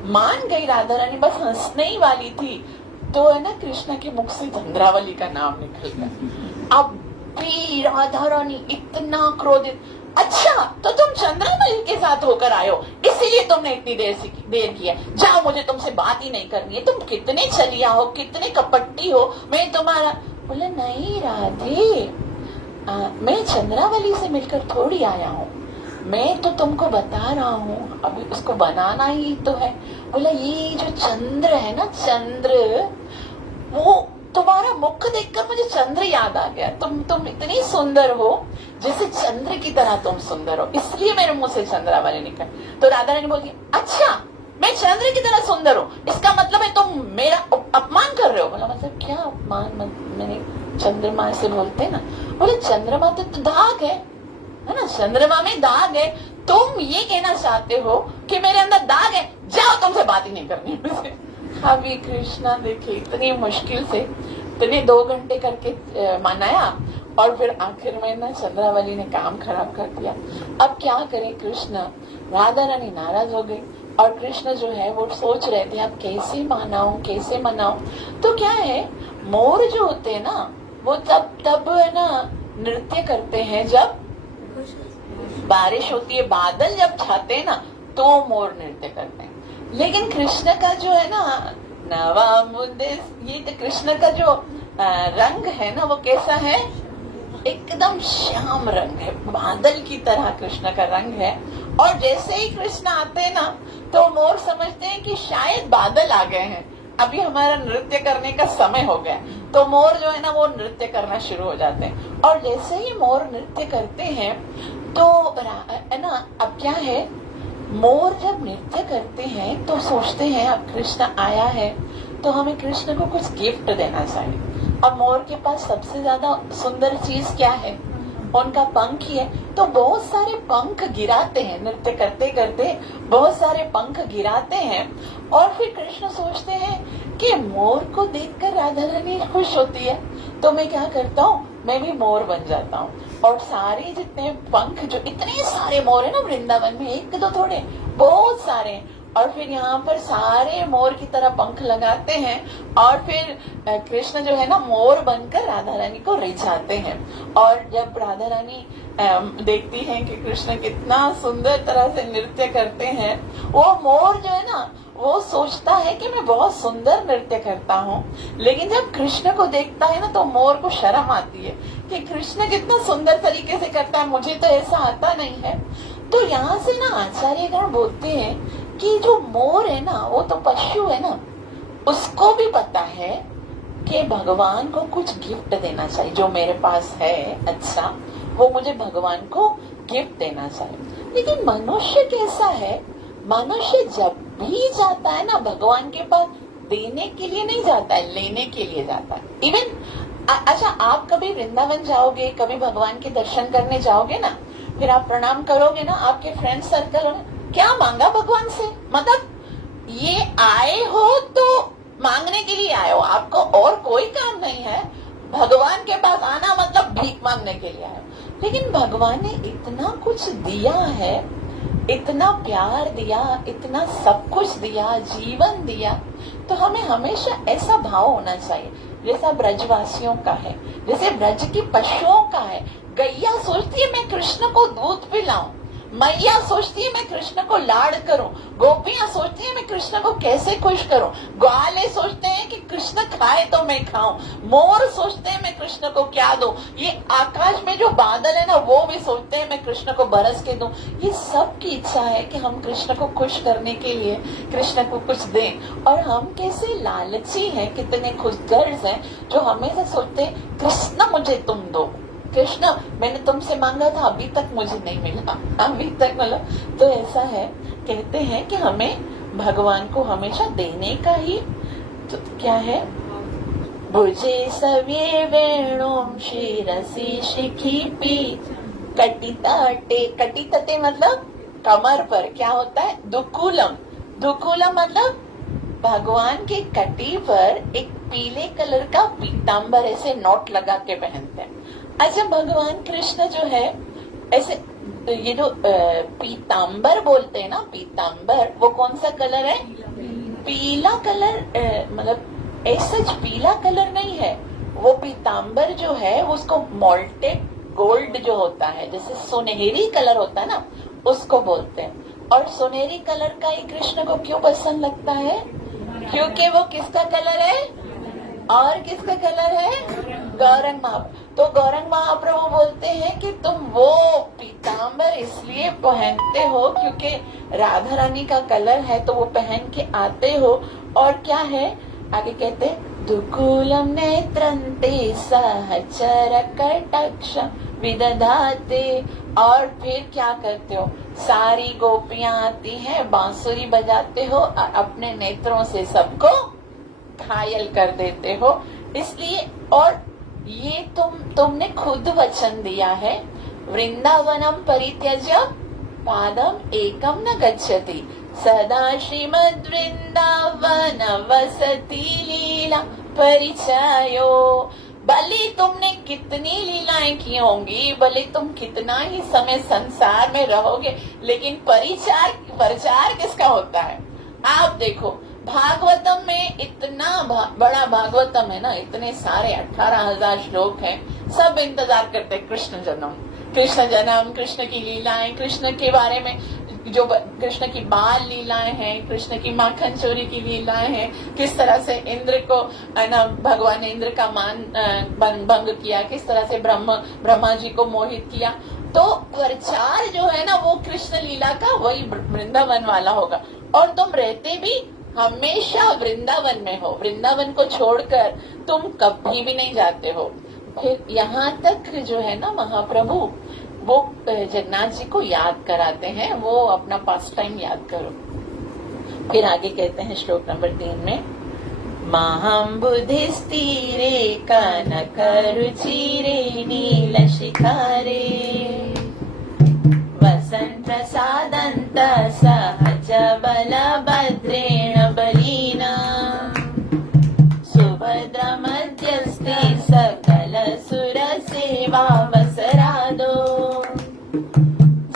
मान गई राधा रानी, बस हंसने ही वाली थी, तो है ना कृष्ण के मुख से चंद्रावली का नाम निकल गया। अब भी राधा रानी इतना क्रोधित, अच्छा तो तुम चंद्रावली के साथ होकर आए हो, इसीलिए तुमने इतनी देर किया, जाओ मुझे तुमसे बात ही नहीं करनी है, तुम कितने छलिया हो, कितने कपट्टी हो, मैं तुम्हारा। बोले नहीं राधे, मैं चंद्रावली से मिलकर थोड़ी आया हूँ, मैं तो तुमको बता रहा हूँ, अभी उसको बनाना ही तो है। बोला ये जो चंद्र है ना, चंद्र, वो तुम्हारा मुख देखकर मुझे चंद्र याद आ गया, तुम इतनी सुंदर हो, जैसे चंद्र की तरह तुम सुंदर हो, इसलिए मेरे मुंह से चंद्रावली निकल। तो राधा रानी बोलती, अच्छा मैं चंद्र की तरह सुंदर हूँ, इसका मतलब है तुम मेरा अपमान कर रहे हो। बोला मतलब क्या अपमान, मैंने चंद्रमा से बोलते ना। बोले चंद्रमा तो दाग है ना, चंद्रमा में दाग है, तुम ये कहना चाहते हो कि मेरे अंदर दाग है, जाओ तुमसे बात ही नहीं करनी मुझे। अभी कृष्णा देखिए इतनी मुश्किल से इतने 2 घंटे करके मनाया और फिर आखिर में ना चंद्रावली ने काम खराब कर दिया। अब क्या करे कृष्ण, राधा रानी नाराज हो गई और कृष्ण जो है वो सोच रहे थे अब कैसे मनाऊं। तो क्या है, मोर जो होते हैं ना वो तब है ना नृत्य करते हैं जब बारिश होती है, बादल जब छाते हैं ना तो मोर नृत्य करते हैं। लेकिन कृष्ण का जो है ना नवा मुद्दे, ये तो कृष्ण का जो रंग है ना वो कैसा है, एकदम श्याम रंग है, बादल की तरह कृष्ण का रंग है। और जैसे ही कृष्ण आते हैं ना तो मोर समझते हैं कि शायद बादल आ गए हैं, अभी हमारा नृत्य करने का समय हो गया। तो मोर जो है ना वो नृत्य करना शुरू हो जाते हैं। और जैसे ही मोर नृत्य करते हैं तो है ना, अब क्या है, मोर जब नृत्य करते हैं तो सोचते हैं अब कृष्ण आया है तो हमें कृष्ण को कुछ गिफ्ट देना चाहिए। अब मोर के पास सबसे ज्यादा सुंदर चीज क्या है, उनका पंख ही है। तो बहुत सारे पंख गिराते हैं, नृत्य करते करते बहुत सारे पंख गिराते हैं। और फिर कृष्ण सोचते हैं कि मोर को देखकर राधा रानी खुश होती है, तो मैं क्या करता हूँ, मैं भी मोर बन जाता हूँ। और सारे जितने पंख, जो इतने सारे मोर है ना वृंदावन में, एक दो थोड़े, बहुत सारे। और फिर यहाँ पर सारे मोर की तरह पंख लगाते हैं और फिर कृष्ण जो है ना मोर बनकर राधा रानी को रिझाते हैं। और जब राधा रानी देखती हैं कि कृष्ण कितना सुंदर तरह से नृत्य करते हैं, वो मोर जो है ना वो सोचता है कि मैं बहुत सुंदर नृत्य करता हूँ। लेकिन जब कृष्ण को देखता है ना तो मोर को शर्म आती है कि कृष्ण कितना सुंदर तरीके से करता है, मुझे तो ऐसा आता नहीं है। तो यहाँ से ना आचार्यगण बोलते हैं कि जो मोर है ना वो तो पशु है ना, उसको भी पता है कि भगवान को कुछ गिफ्ट देना चाहिए, जो मेरे पास है अच्छा वो मुझे भगवान को गिफ्ट देना चाहिए। लेकिन मनुष्य कैसा है, मनुष्य जब भी जाता है ना भगवान के पास, देने के लिए नहीं जाता है, लेने के लिए जाता है। इवन अच्छा, आप कभी वृंदावन जाओगे, कभी भगवान के दर्शन करने जाओगे ना, फिर आप प्रणाम करोगे ना, आपके फ्रेंड सर्कल में क्या मांगा भगवान से, मतलब ये आए हो तो मांगने के लिए आए हो, आपको और कोई काम नहीं है, भगवान के पास आना मतलब भीख मांगने के लिए आए हो। लेकिन भगवान ने इतना कुछ दिया है, इतना प्यार दिया, इतना सब कुछ दिया, जीवन दिया, तो हमें हमेशा ऐसा भाव होना चाहिए जैसा ब्रजवासियों का है, जैसे ब्रज की पशुओं का है। गैया सोचती है मैं कृष्ण को दूध पिलाऊं, मैया सोचती है मैं कृष्ण को लाड़ करूं, गोपियां सोचती है मैं कृष्ण को कैसे खुश करूं, ग्वाले सोचते हैं कि कृष्ण खाए तो मैं खाऊं, मोर सोचते हैं मैं कृष्ण को क्या दूं, ये आकाश में जो बादल है ना वो भी सोचते हैं मैं कृष्ण को बरस के दूं। ये सब की इच्छा है कि हम कृष्ण को खुश करने के लिए कृष्ण को कुछ दें। और हम कैसे लालची हैं, कितने खुशगर्ज हैं, जो हमेशा सोचते हैं कृष्ण मुझे तुम दो, कृष्ण मैंने तुमसे मांगा था अभी तक मुझे नहीं मिला, अभी तक मतलब। तो ऐसा है, कहते हैं कि हमें भगवान को हमेशा देने का ही तो क्या है, भुजे सव्ये वेणुम शिरसि शिखी पी कटितटे, कटितटे मतलब कमर पर क्या होता है, दुकूलम, दुकूलम मतलब भगवान के कटी पर एक पीले कलर का पीताम्बर ऐसे नोट लगा के पहनते हैं। अच्छा, भगवान कृष्ण जो है ऐसे, ये जो पीताम्बर बोलते हैं ना, पीताम्बर वो कौन सा कलर है, पीला कलर, मतलब ऐसा पीला कलर नहीं है वो। पीताम्बर जो है उसको मोल्टेड गोल्ड जो होता है, जैसे सुनहरी कलर होता है ना, उसको बोलते हैं। और सुनहरी कलर का ही कृष्ण को क्यों पसंद लगता है, क्योंकि वो किसका कलर है, और किसका कलर है, गौरंग महाप्रभु। तो गौरंग महाप्रभु बोलते हैं कि तुम वो पीताम्बर इसलिए पहनते हो क्योंकि राधा रानी का कलर है, तो वो पहन के आते हो। और क्या है आगे कहते, दुकूलम नेत्रंते सहचर कटाक्षम विदधाते। और फिर क्या करते हो, सारी गोपियां आती हैं, बांसुरी बजाते हो, अपने नेत्रों से सबको घायल कर देते हो। इसलिए, और ये तुमने खुद वचन दिया है, वृंदावनम परित्यज्य पादम एकम न गच्छति सदा श्रीमद् वृंदावन वसति लीला परिचयो। भले तुमने कितनी लीलाएं की होंगी, भले तुम कितना ही समय संसार में रहोगे, लेकिन प्रचार किसका होता है? आप देखो भागवतम में इतना बड़ा भागवतम है ना, इतने सारे 18,000 श्लोक हैं, सब इंतजार करते हैं कृष्ण जन्म, कृष्ण की लीलाएं, कृष्ण के बारे में जो कृष्ण की बाल लीलाएं हैं, कृष्ण की माखन चोरी की लीलाएं हैं, किस तरह से इंद्र को भगवान ने इंद्र का मान भंग किया, किस तरह से ब्रह्मा जी को मोहित किया। तो प्रचार जो है ना वो कृष्ण लीला का वही वृंदावन वाला होगा। और तुम रहते भी हमेशा वृंदावन में हो, वृंदावन को छोड़कर तुम कभी भी नहीं जाते हो। फिर यहाँ तक जो है ना महाप्रभु वो जगन्नाथ जी को याद कराते हैं, वो अपना पास टाइम याद करो। फिर आगे कहते हैं श्लोक नंबर 3 में, महं बुद्धिस्तीरे कनकरुचिरे नीलशिखरे वसन् प्रसादन्त सहज बलभद्रेण बलिना सुभद्रा मध्यस्थे सकल सुर सेवा वसरादो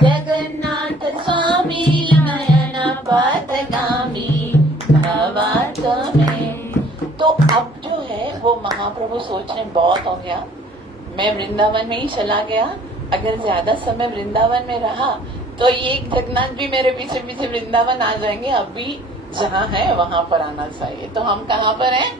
जगन्नाथ स्वामी नयन पथगामी भवात में। तो अब जो है वो महाप्रभु सोचने बहुत हो गया, मैं वृंदावन में ही चला गया, अगर ज्यादा समय वृंदावन में रहा तो ये जगन्नाथ भी मेरे पीछे पीछे वृंदावन आ जाएंगे, अभी जहाँ है वहां पर आना चाहिए। तो हम कहाँ पर हैं?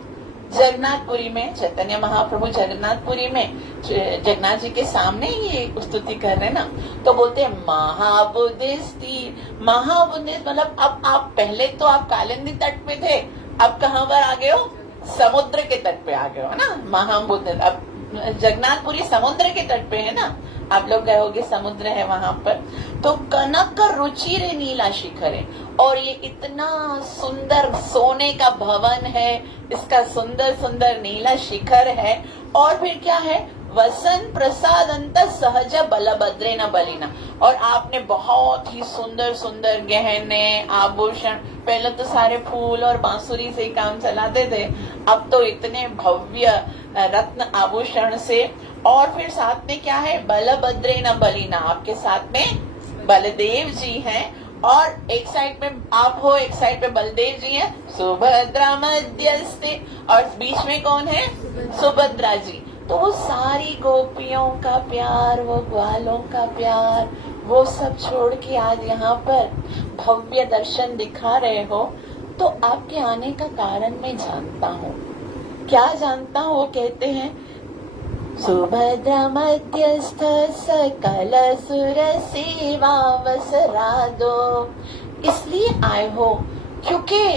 जगन्नाथपुरी में। चैतन्य महाप्रभु जगन्नाथपुरी में जगन्नाथ जी के सामने ये स्तुति कर रहे हैं ना, तो बोलते हैं महाबुद्धिस्ती। महाबुद्धिस्ट मतलब अब आप पहले तो आप कालिंदी तट पे थे, अब कहाँ पर आ गए हो? समुद्र के तट पे आ गए हो ना। महाबुद्धिस्ट अब जगन्नाथपुरी समुद्र के तट पे है ना, आप लोग गए होगे, समुद्र है वहां पर। तो कनक रुचिर नीला शिखर है, और ये इतना सुंदर सोने का भवन है, इसका सुंदर सुंदर नीला शिखर है। और फिर क्या है? वसन प्रसाद अंत सहज बलभद्रे न बलिना। और आपने बहुत ही सुंदर सुंदर गहने आभूषण, पहले तो सारे फूल और बांसुरी से ही काम चलाते थे, अब तो इतने भव्य रत्न आभूषण से। और फिर साथ में क्या है? बलभद्रे न बलिना, आपके साथ में बलदेव जी हैं, और एक साइड में आप हो, एक साइड पे बलदेव जी हैं, सुभद्रा मध्यस्थे, और बीच में कौन है? सुभद्रा जी। तो वो सारी गोपियों का प्यार, वो ग्वालों का प्यार, वो सब छोड़ के आज यहाँ पर भव्य दर्शन दिखा रहे हो। तो आपके आने का कारण मैं जानता हूँ। क्या जानता हूँ? वो कहते हैं सुभद्रा मध्यस्थ सकल सुर सेवा वसरादो। इसलिए आए हो क्योंकि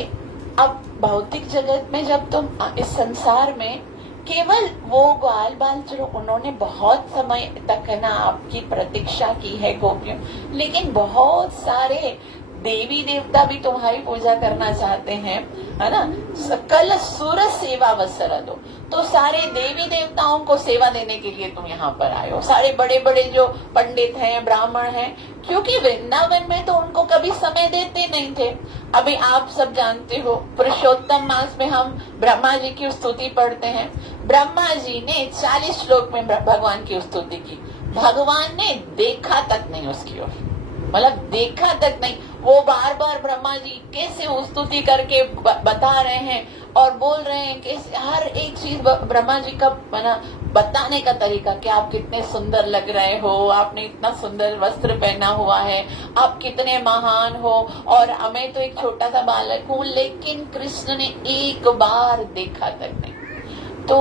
अब भौतिक जगत में जब तुम इस संसार में केवल वो ग्वाल बाल, चलो उन्होंने बहुत समय तक है ना आपकी प्रतीक्षा की है गोपियों, लेकिन बहुत सारे देवी देवता भी तुम्हारी पूजा करना चाहते हैं, है ना। सकल सुर सेवा वसर दो, तो सारे देवी देवताओं को सेवा देने के लिए तुम यहाँ पर आए हो। सारे बड़े बड़े जो पंडित हैं, ब्राह्मण हैं, क्योंकि वृंदावन में तो उनको कभी समय देते नहीं थे। अभी आप सब जानते हो पुरुषोत्तम मास में हम ब्रह्मा जी की स्तुति पढ़ते हैं। ब्रह्मा जी ने 40 श्लोक में भगवान की स्तुति की, भगवान ने देखा तक नहीं उसकी ओर, मतलब देखा तक नहीं। वो बार बार ब्रह्मा जी कैसे स्तुति करके बता रहे हैं और बोल रहे हैं कि हर एक चीज ब्रह्मा जी का बताने का तरीका, कि आप कितने सुंदर लग रहे हो, आपने इतना सुंदर वस्त्र पहना हुआ है, आप कितने महान हो, और मैं तो एक छोटा सा बालक हूँ। लेकिन कृष्ण ने एक बार देखा तक नहीं। तो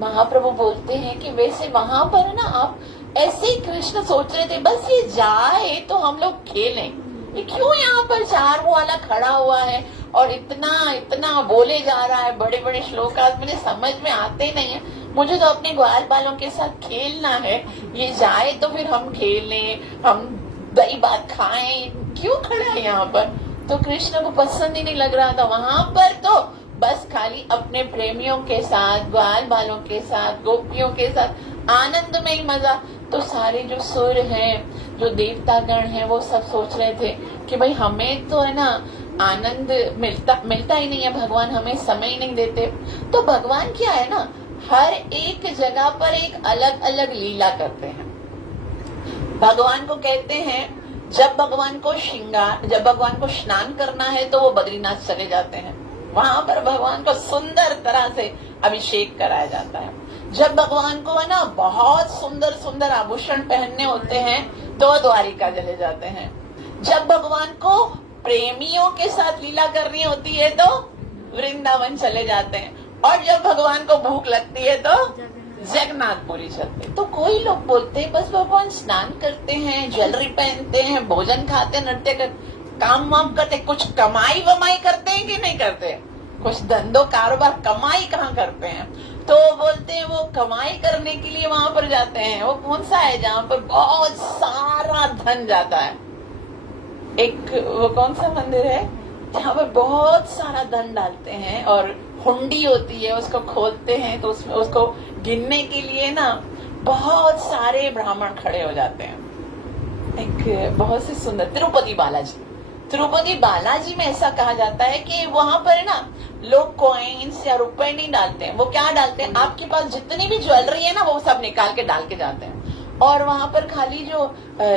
महाप्रभु बोलते हैं कि वैसे वहां पर ना आप ऐसे ही कृष्ण सोच रहे थे बस ये जाए तो हम लोग खेलें, ये क्यों यहाँ पर चार वाला खड़ा हुआ है और इतना इतना बोले जा रहा है, बड़े बड़े श्लोक आज मुझे समझ में आते नहीं है, मुझे तो अपने ग्वाल बालों के साथ खेलना है, ये जाए तो फिर हम खेलें, हम दही भात खाएं, क्यों खड़ा है यहाँ पर। तो कृष्ण को पसंद ही नहीं लग रहा था वहां पर, तो बस खाली अपने प्रेमियों के साथ, ग्वाल बालों के साथ, गोपियों के साथ आनंद में ही मजा। तो सारे जो सुर हैं, जो देवतागण हैं वो सब सोच रहे थे कि भाई हमें तो है ना आनंद मिलता ही नहीं है, भगवान हमें समय ही नहीं देते। तो भगवान क्या है ना, हर एक जगह पर एक अलग अलग लीला करते हैं। भगवान को कहते हैं जब भगवान को स्नान करना है तो वो बद्रीनाथ चले जाते हैं, वहां पर भगवान को सुंदर तरह से अभिषेक कराया जाता है। जब भगवान को है ना बहुत सुंदर सुंदर आभूषण पहनने होते हैं तो द्वारिका चले जाते हैं। जब भगवान को प्रेमियों के साथ लीला करनी होती है तो वृंदावन चले जाते हैं, और जब भगवान को भूख लगती है तो जगन्नाथपुरी चलते। तो कोई लोग बोलते हैं बस भगवान स्नान करते हैं, ज्वेलरी पहनते हैं, भोजन खाते, नृत्य करते, काम वाम करते, कुछ कमाई वमाई करते हैं कि नहीं करते, कुछ धंधो कारोबार कमाई कहाँ करते हैं। तो बोलते हैं वो कमाई करने के लिए वहां पर जाते हैं। वो कौन सा है जहाँ पर बहुत सारा धन जाता है? एक वो कौन सा मंदिर है जहाँ पर बहुत सारा धन डालते हैं और हुंडी होती है, उसको खोलते हैं तो उसमें उसको गिनने के लिए ना बहुत सारे ब्राह्मण खड़े हो जाते हैं। एक बहुत सी सुंदर तिरुपति बालाजी में ऐसा कहा जाता है कि वहां पर ना लोग कॉइन्स या रुपए नहीं डालते हैं। वो क्या डालते हैं, आपके पास जितनी भी ज्वेलरी है ना वो सब निकाल के डाल के जाते हैं, और वहां पर खाली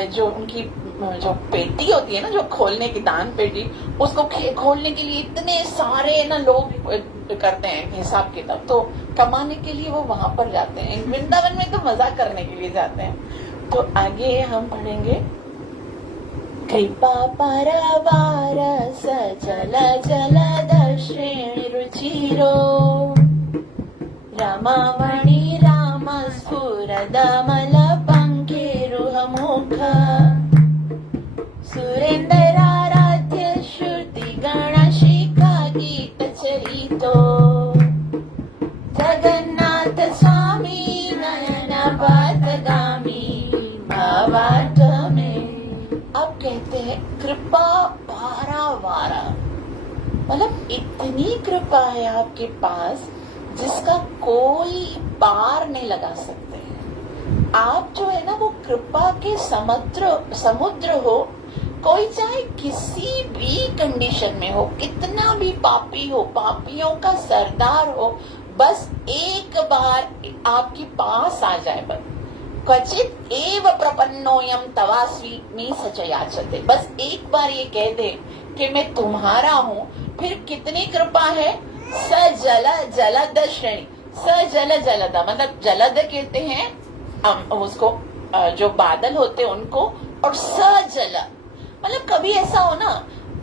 जो उनकी जो पेटी होती है ना, जो खोलने की दान पेटी, उसको खोलने के लिए इतने सारे ना लोग करते हैं हिसाब किताब, तो कमाने के लिए वो वहां पर जाते हैं। वृंदावन में तो मजा करने के लिए जाते हैं। तो आगे हम पढ़ेंगे कृपा परवार सचल जलद श्रेणी रुचिरो रमामणि राम स्फुरदमल पंकेरुह मुख सुरेंद्राराध्य श्रुति गणशिखा गीत चरितो जगन्नाथ स्वामी नयन पातगामी भावार्थ में। अब कहते हैं कृपा पारावारा, मतलब इतनी कृपा है आपके पास जिसका कोई पार नहीं लगा सकते। आप जो है ना वो कृपा के समुद्र हो, कोई चाहे किसी भी कंडीशन में हो, कितना भी पापी हो, पापियों का सरदार हो, बस एक बार आपके पास आ जाए, बस क्वचित एव प्रपन्नोयम तवास्मि सच याचते, बस एक बार ये कह दे कि मैं तुम्हारा हूँ, फिर कितनी कृपा है। जलद श्रेणी, जलद मतलब जलद कहते हैं उसको जो बादल होते हैं उनको, और सजल मतलब कभी ऐसा हो ना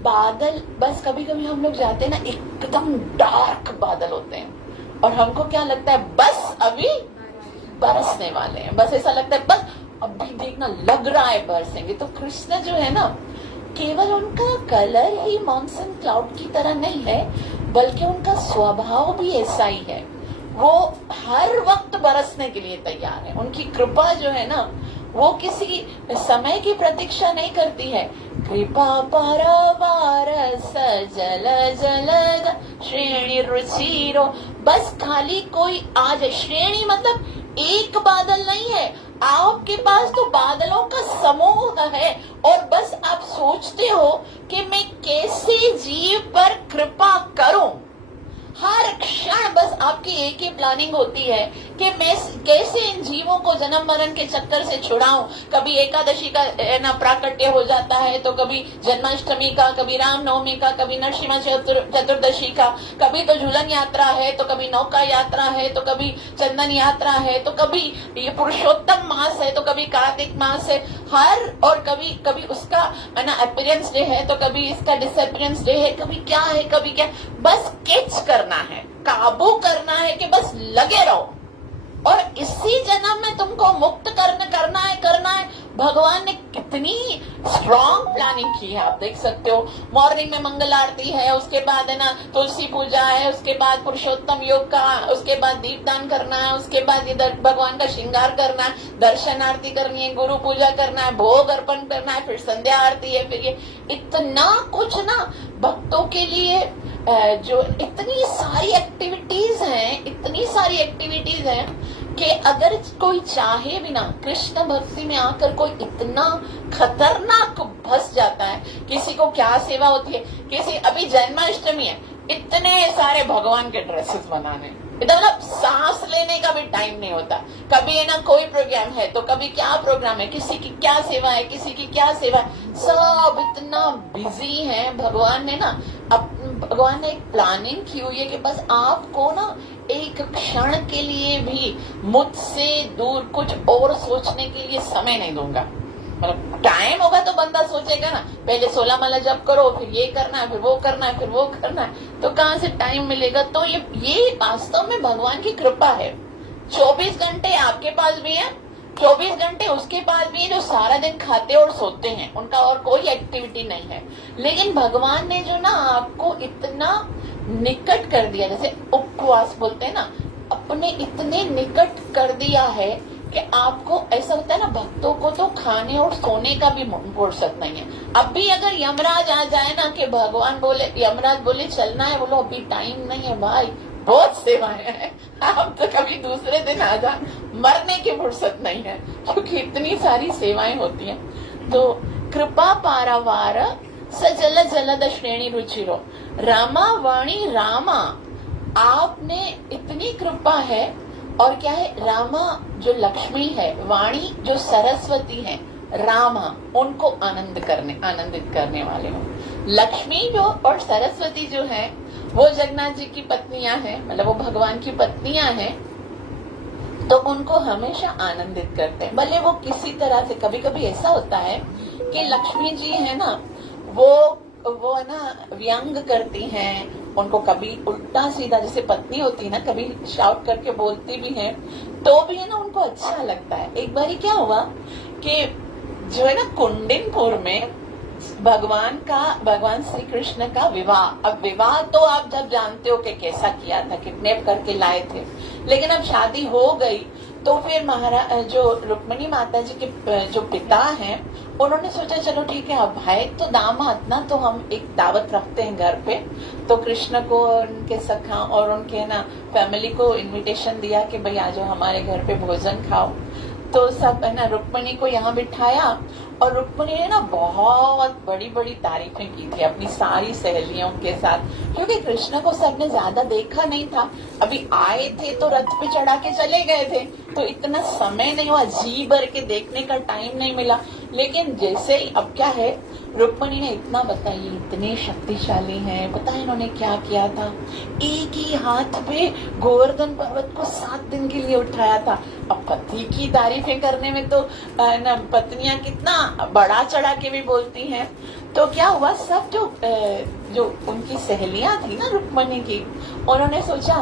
बादल, बस कभी कभी हम लोग जाते हैं ना एकदम डार्क बादल होते हैं और हमको क्या लगता है बस अभी बरसने वाले हैं, बस ऐसा लगता है बस अभी देखना लग रहा है बरसेंगे। तो कृष्ण जो है ना, केवल उनका कलर ही मॉनसून क्लाउड की तरह नहीं है, बल्कि उनका स्वभाव भी ऐसा ही है, वो हर वक्त बरसने के लिए तैयार है। उनकी कृपा जो है ना वो किसी समय की प्रतीक्षा नहीं करती है। कृपा परवार सजल जलद श्रेणी रुचिरो, बस खाली कोई आज श्रेणी मतलब एक बादल नहीं है, आपके पास तो बादलों का समूह है, और बस आप सोचते हो कि मैं कैसे जीव पर कृपा करूं। हर क्षण बस आपकी एक ही प्लानिंग होती है कि मैं कैसे इन जीवों को जन्म मरण के चक्कर से छुड़ाऊं। कभी एकादशी का ना प्राकट्य हो जाता है, तो कभी जन्माष्टमी का, कभी रामनवमी का, कभी नरसिम्हा चतुर्दशी का, कभी तो झूलन यात्रा है, तो कभी नौका यात्रा है, तो कभी चंदन यात्रा है, तो कभी ये पुरुषोत्तम मास है, तो कभी कार्तिक मास है, और कभी उसका ना अपीयरेंस डे है, तो कभी इसका डिसअपीयरेंस डे है, कभी क्या है, कभी क्या, बस कैच करना है, काबू करना है कि बस लगे रहो। और इसी जन्म में तुमको मुक्त करना है। भगवान ने कितनी स्ट्रॉन्ग प्लानिंग की है, आप देख सकते हो। मॉर्निंग में मंगल आरती है, उसके बाद है ना तुलसी पूजा है, उसके बाद पुरुषोत्तम योग का, उसके बाद दीपदान करना है, उसके बाद इधर भगवान का श्रृंगार करना है, दर्शन आरती करनी है, गुरु पूजा करना है, भोग अर्पण करना है, फिर संध्या आरती है, फिर ये इतना कुछ ना भक्तों के लिए जो इतनी सारी एक्टिविटीज हैं कि अगर कोई चाहे भी ना, कृष्ण भक्ति में आकर कोई इतना खतरनाक फंस जाता है। किसी को क्या सेवा होती है, किसी अभी जन्माष्टमी है, इतने सारे भगवान के ड्रेसेस बनाने, मतलब सांस लेने का भी टाइम नहीं होता। कभी है ना कोई प्रोग्राम है तो कभी क्या प्रोग्राम है, किसी की क्या सेवा है, किसी की क्या सेवा है, सब इतना बिजी है। भगवान ने एक प्लानिंग की हुई है कि बस आपको ना एक क्षण के लिए भी मुझसे दूर कुछ और सोचने के लिए समय नहीं दूंगा। मतलब टाइम होगा तो बंदा सोचेगा ना, पहले 16 माला जप करो, फिर ये करना है, फिर वो करना है, फिर वो करना है, तो कहाँ से टाइम मिलेगा। तो ये वास्तव में भगवान की कृपा है। 24 घंटे आपके पास भी है, 24 घंटे उसके पास भी है, जो सारा दिन खाते और सोते हैं, उनका और कोई एक्टिविटी नहीं है। लेकिन भगवान ने जो ना आपको इतना निकट कर दिया, जैसे उपवास बोलते हैं ना, अपने इतने निकट कर दिया है कि आपको ऐसा होता है ना, भक्तों को तो खाने और सोने का भी फुर्सत नहीं है। अब भी अगर यमराज आ जाए ना कि भगवान बोले, यमराज बोले चलना है, बोलो अभी टाइम नहीं है भाई, बहुत सेवाएं हैं, आप तो कभी दूसरे दिन आ जा, मरने की फुर्सत नहीं है, क्योंकि इतनी सारी सेवाएं होती हैं। तो कृपा पारावार सजल जलद श्रेणी रुचिरो, रामा वाणी रामा, आपने इतनी कृपा है। और क्या है, रामा जो लक्ष्मी है, वाणी जो सरस्वती है, रामा उनको आनंदित करने वाले हो। लक्ष्मी जो और सरस्वती जो है वो जगन्नाथ जी की पत्नियां हैं, मतलब वो भगवान की पत्नियां हैं, तो उनको हमेशा आनंदित करते हैं। भले वो किसी तरह से, कभी कभी ऐसा होता है कि लक्ष्मी जी है ना, वो है ना व्यंग करती हैं, उनको कभी उल्टा सीधा, जैसे पत्नी होती है ना, कभी शाउट करके बोलती भी है, तो भी है ना उनको अच्छा लगता है। एक बारी क्या हुआ कि जो है ना कुंडिनपुर में भगवान श्री कृष्ण का विवाह, अब विवाह तो आप जब जानते हो कि कैसा किया था, किडनैप करके लाए थे, लेकिन अब शादी हो गई तो फिर महाराज जो रुक्मिणी माता जी के जो पिता हैं, उन्होंने सोचा चलो ठीक है, अब भाई तो दामाद ना, तो हम एक दावत रखते हैं घर पे। तो कृष्ण को, उनके सखा और उनके ना फैमिली को इनविटेशन दिया कि भाई आज हमारे घर पे भोजन खाओ। तो सब है ना रुक्मिणी को यहाँ बिठाया, और रुक्मिणी ने ना बहुत बड़ी बड़ी तारीफें की थी अपनी सारी सहेलियों के साथ, क्योंकि कृष्ण को सबने ज्यादा देखा नहीं था, अभी आए थे तो रथ पे चढ़ा के चले गए थे, तो इतना समय नहीं हुआ, जी भर के देखने का टाइम नहीं मिला। लेकिन जैसे ही अब क्या है, रुक्मिणी ने इतना बताया, इतने शक्तिशाली हैं, पता है इन्होंने क्या किया था, एक ही हाथ पे गोवर्धन पर्वत को 7 दिन के लिए उठाया था। अब पति की तारीफें करने में तो न पत्नियां कितना बड़ा चढ़ा के भी बोलती हैं। तो क्या हुआ, सब जो उनकी सहेलियां थी ना रुक्मिणी की, उन्होंने सोचा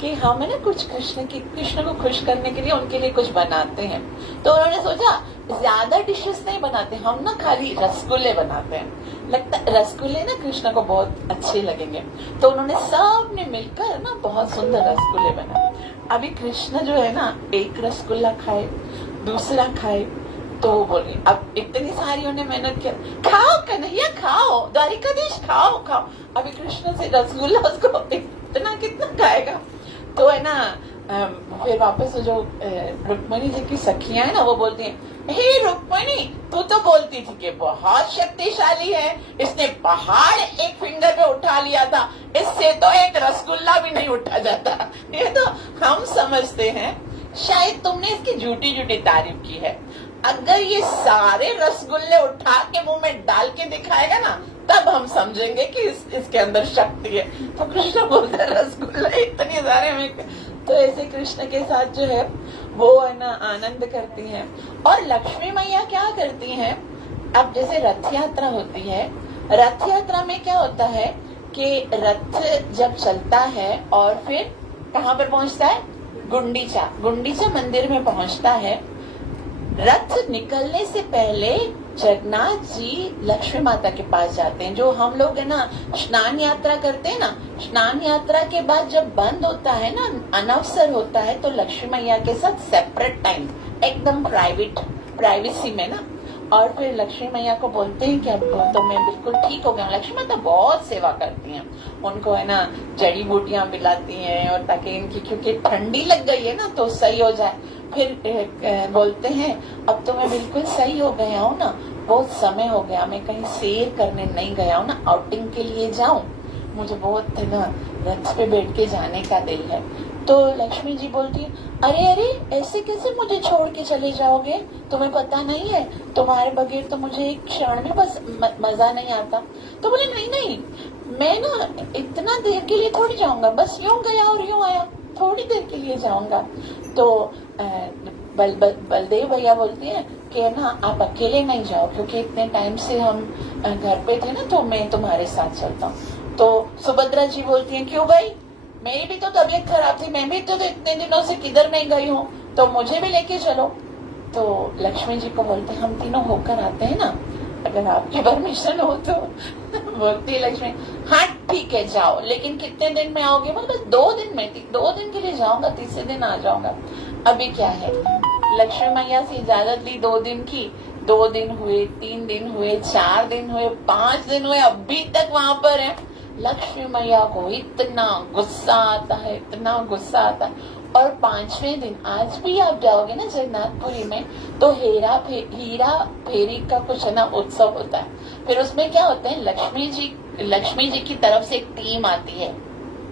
कि हम है ना कुछ कृष्ण को खुश करने के लिए उनके लिए कुछ बनाते हैं। तो उन्होंने सोचा ज्यादा डिशेस नहीं बनाते, हम ना खाली रसगुल्ले बनाते हैं, लगता रसगुल्ले ना कृष्ण को बहुत अच्छे लगेंगे। तो उन्होंने सब ने मिलकर ना बहुत सुंदर रसगुल्ले बनाए। अभी कृष्ण जो है ना एक रसगुल्ला खाए, दूसरा खाए, तो बोले अब इतनी सारी उन्हें मेहनत किया, खाओ कन्हैया खाओ, द्वारिकाधीश खाओ खाओ। अभी कृष्ण से रसगुल्ला उसको इतना कितना खाएगा। तो है ना फिर वापस जो रुक्मिणी जी की सखियां है ना, वो बोलती हैं, हे रुक्मिणी, तू तो बोलती थी कि बहुत शक्तिशाली है, इसने पहाड़ एक फिंगर पे उठा लिया था, इससे तो एक रसगुल्ला भी नहीं उठा जाता। ये तो हम समझते हैं, शायद तुमने इसकी झूठी झूठी तारीफ की है। अगर ये सारे रसगुल्ले उठा के मुंह में डाल के दिखाएगा ना, तब हम समझेंगे कि इसके अंदर शक्ति है। तो कृष्ण बोलते रसगुल्ला इतने सारे में। तो ऐसे कृष्ण के साथ जो है वो है ना आनंद करती हैं। और लक्ष्मी मैया क्या करती हैं, अब जैसे रथ यात्रा होती है, रथ यात्रा में क्या होता है कि रथ जब चलता है और फिर कहाँ पर पहुंचता है, गुंडीचा मंदिर में पहुंचता है। रथ निकलने से पहले जगन्नाथ जी लक्ष्मी माता के पास जाते हैं। जो हम लोग है ना स्नान यात्रा करते हैं ना, स्नान यात्रा के बाद जब बंद होता है ना, अनवसर होता है, तो लक्ष्मी मैया के साथ सेपरेट टाइम, एकदम प्राइवेसी में ना, और फिर लक्ष्मी मैया को बोलते हैं कि अब तो मैं बिल्कुल ठीक हो गया। लक्ष्मी माता बहुत सेवा करती हैं, उनको है ना जड़ी बूटियां पिलाती हैं और ताकि इनकी, क्योंकि ठंडी लग गई है ना तो सही हो जाए। फिर बोलते हैं अब तो मैं बिल्कुल सही हो गया हूँ ना, बहुत समय हो गया, मैं कहीं सैर करने नहीं गया हूँ ना, आउटिंग के लिए जाऊं, मुझे बहुत ना रथ पे बैठ के जाने का दिल है। तो लक्ष्मी जी बोलती है अरे अरे ऐसे कैसे मुझे छोड़ के चले जाओगे, तुम्हें पता नहीं है तुम्हारे बगैर तो मुझे एक क्षण में बस मजा नहीं आता। तो बोले नहीं नहीं, मैं ना इतना देर के लिए थोड़ी जाऊंगा, बस यूं गया और यूं आया, थोड़ी देर के लिए जाऊंगा। तो बलदेव भैया बोलती है कि ना आप अकेले नहीं जाओ, क्योंकि इतने टाइम से हम घर पे थे ना, तो मैं तुम्हारे साथ चलता हूँ। तो सुभद्रा जी बोलती है क्यों भाई, मेरी भी तो तबीयत खराब थी, मैं भी तो इतने दिनों से किधर नहीं गई हूँ, तो मुझे भी लेके चलो। तो लक्ष्मी जी को बोलते हैं हम तीनों होकर आते हैं ना, अगर आपकी परमिशन हो तो। बोलती है लक्ष्मी हाँ ठीक है जाओ, लेकिन कितने दिन में आओगे? मतलब 2 दिन में, 2 दिन के लिए जाऊंगा, तीसरे दिन आ जाऊंगा। अभी क्या है, लक्ष्मी मैया से इजाजत ली 2 दिन की, 2 दिन हुए, 3 दिन हुए, 4 दिन हुए, 5 दिन हुए, अभी तक वहां पर है। लक्ष्मी मैया को इतना गुस्सा आता है, इतना गुस्सा आता है। और 5वें दिन आज भी आप जाओगे ना जगन्नाथपुरी में, तो हीरा फेरी का कुछ है ना उत्सव होता है। फिर उसमें क्या होता है, लक्ष्मी जी की तरफ से एक टीम आती है,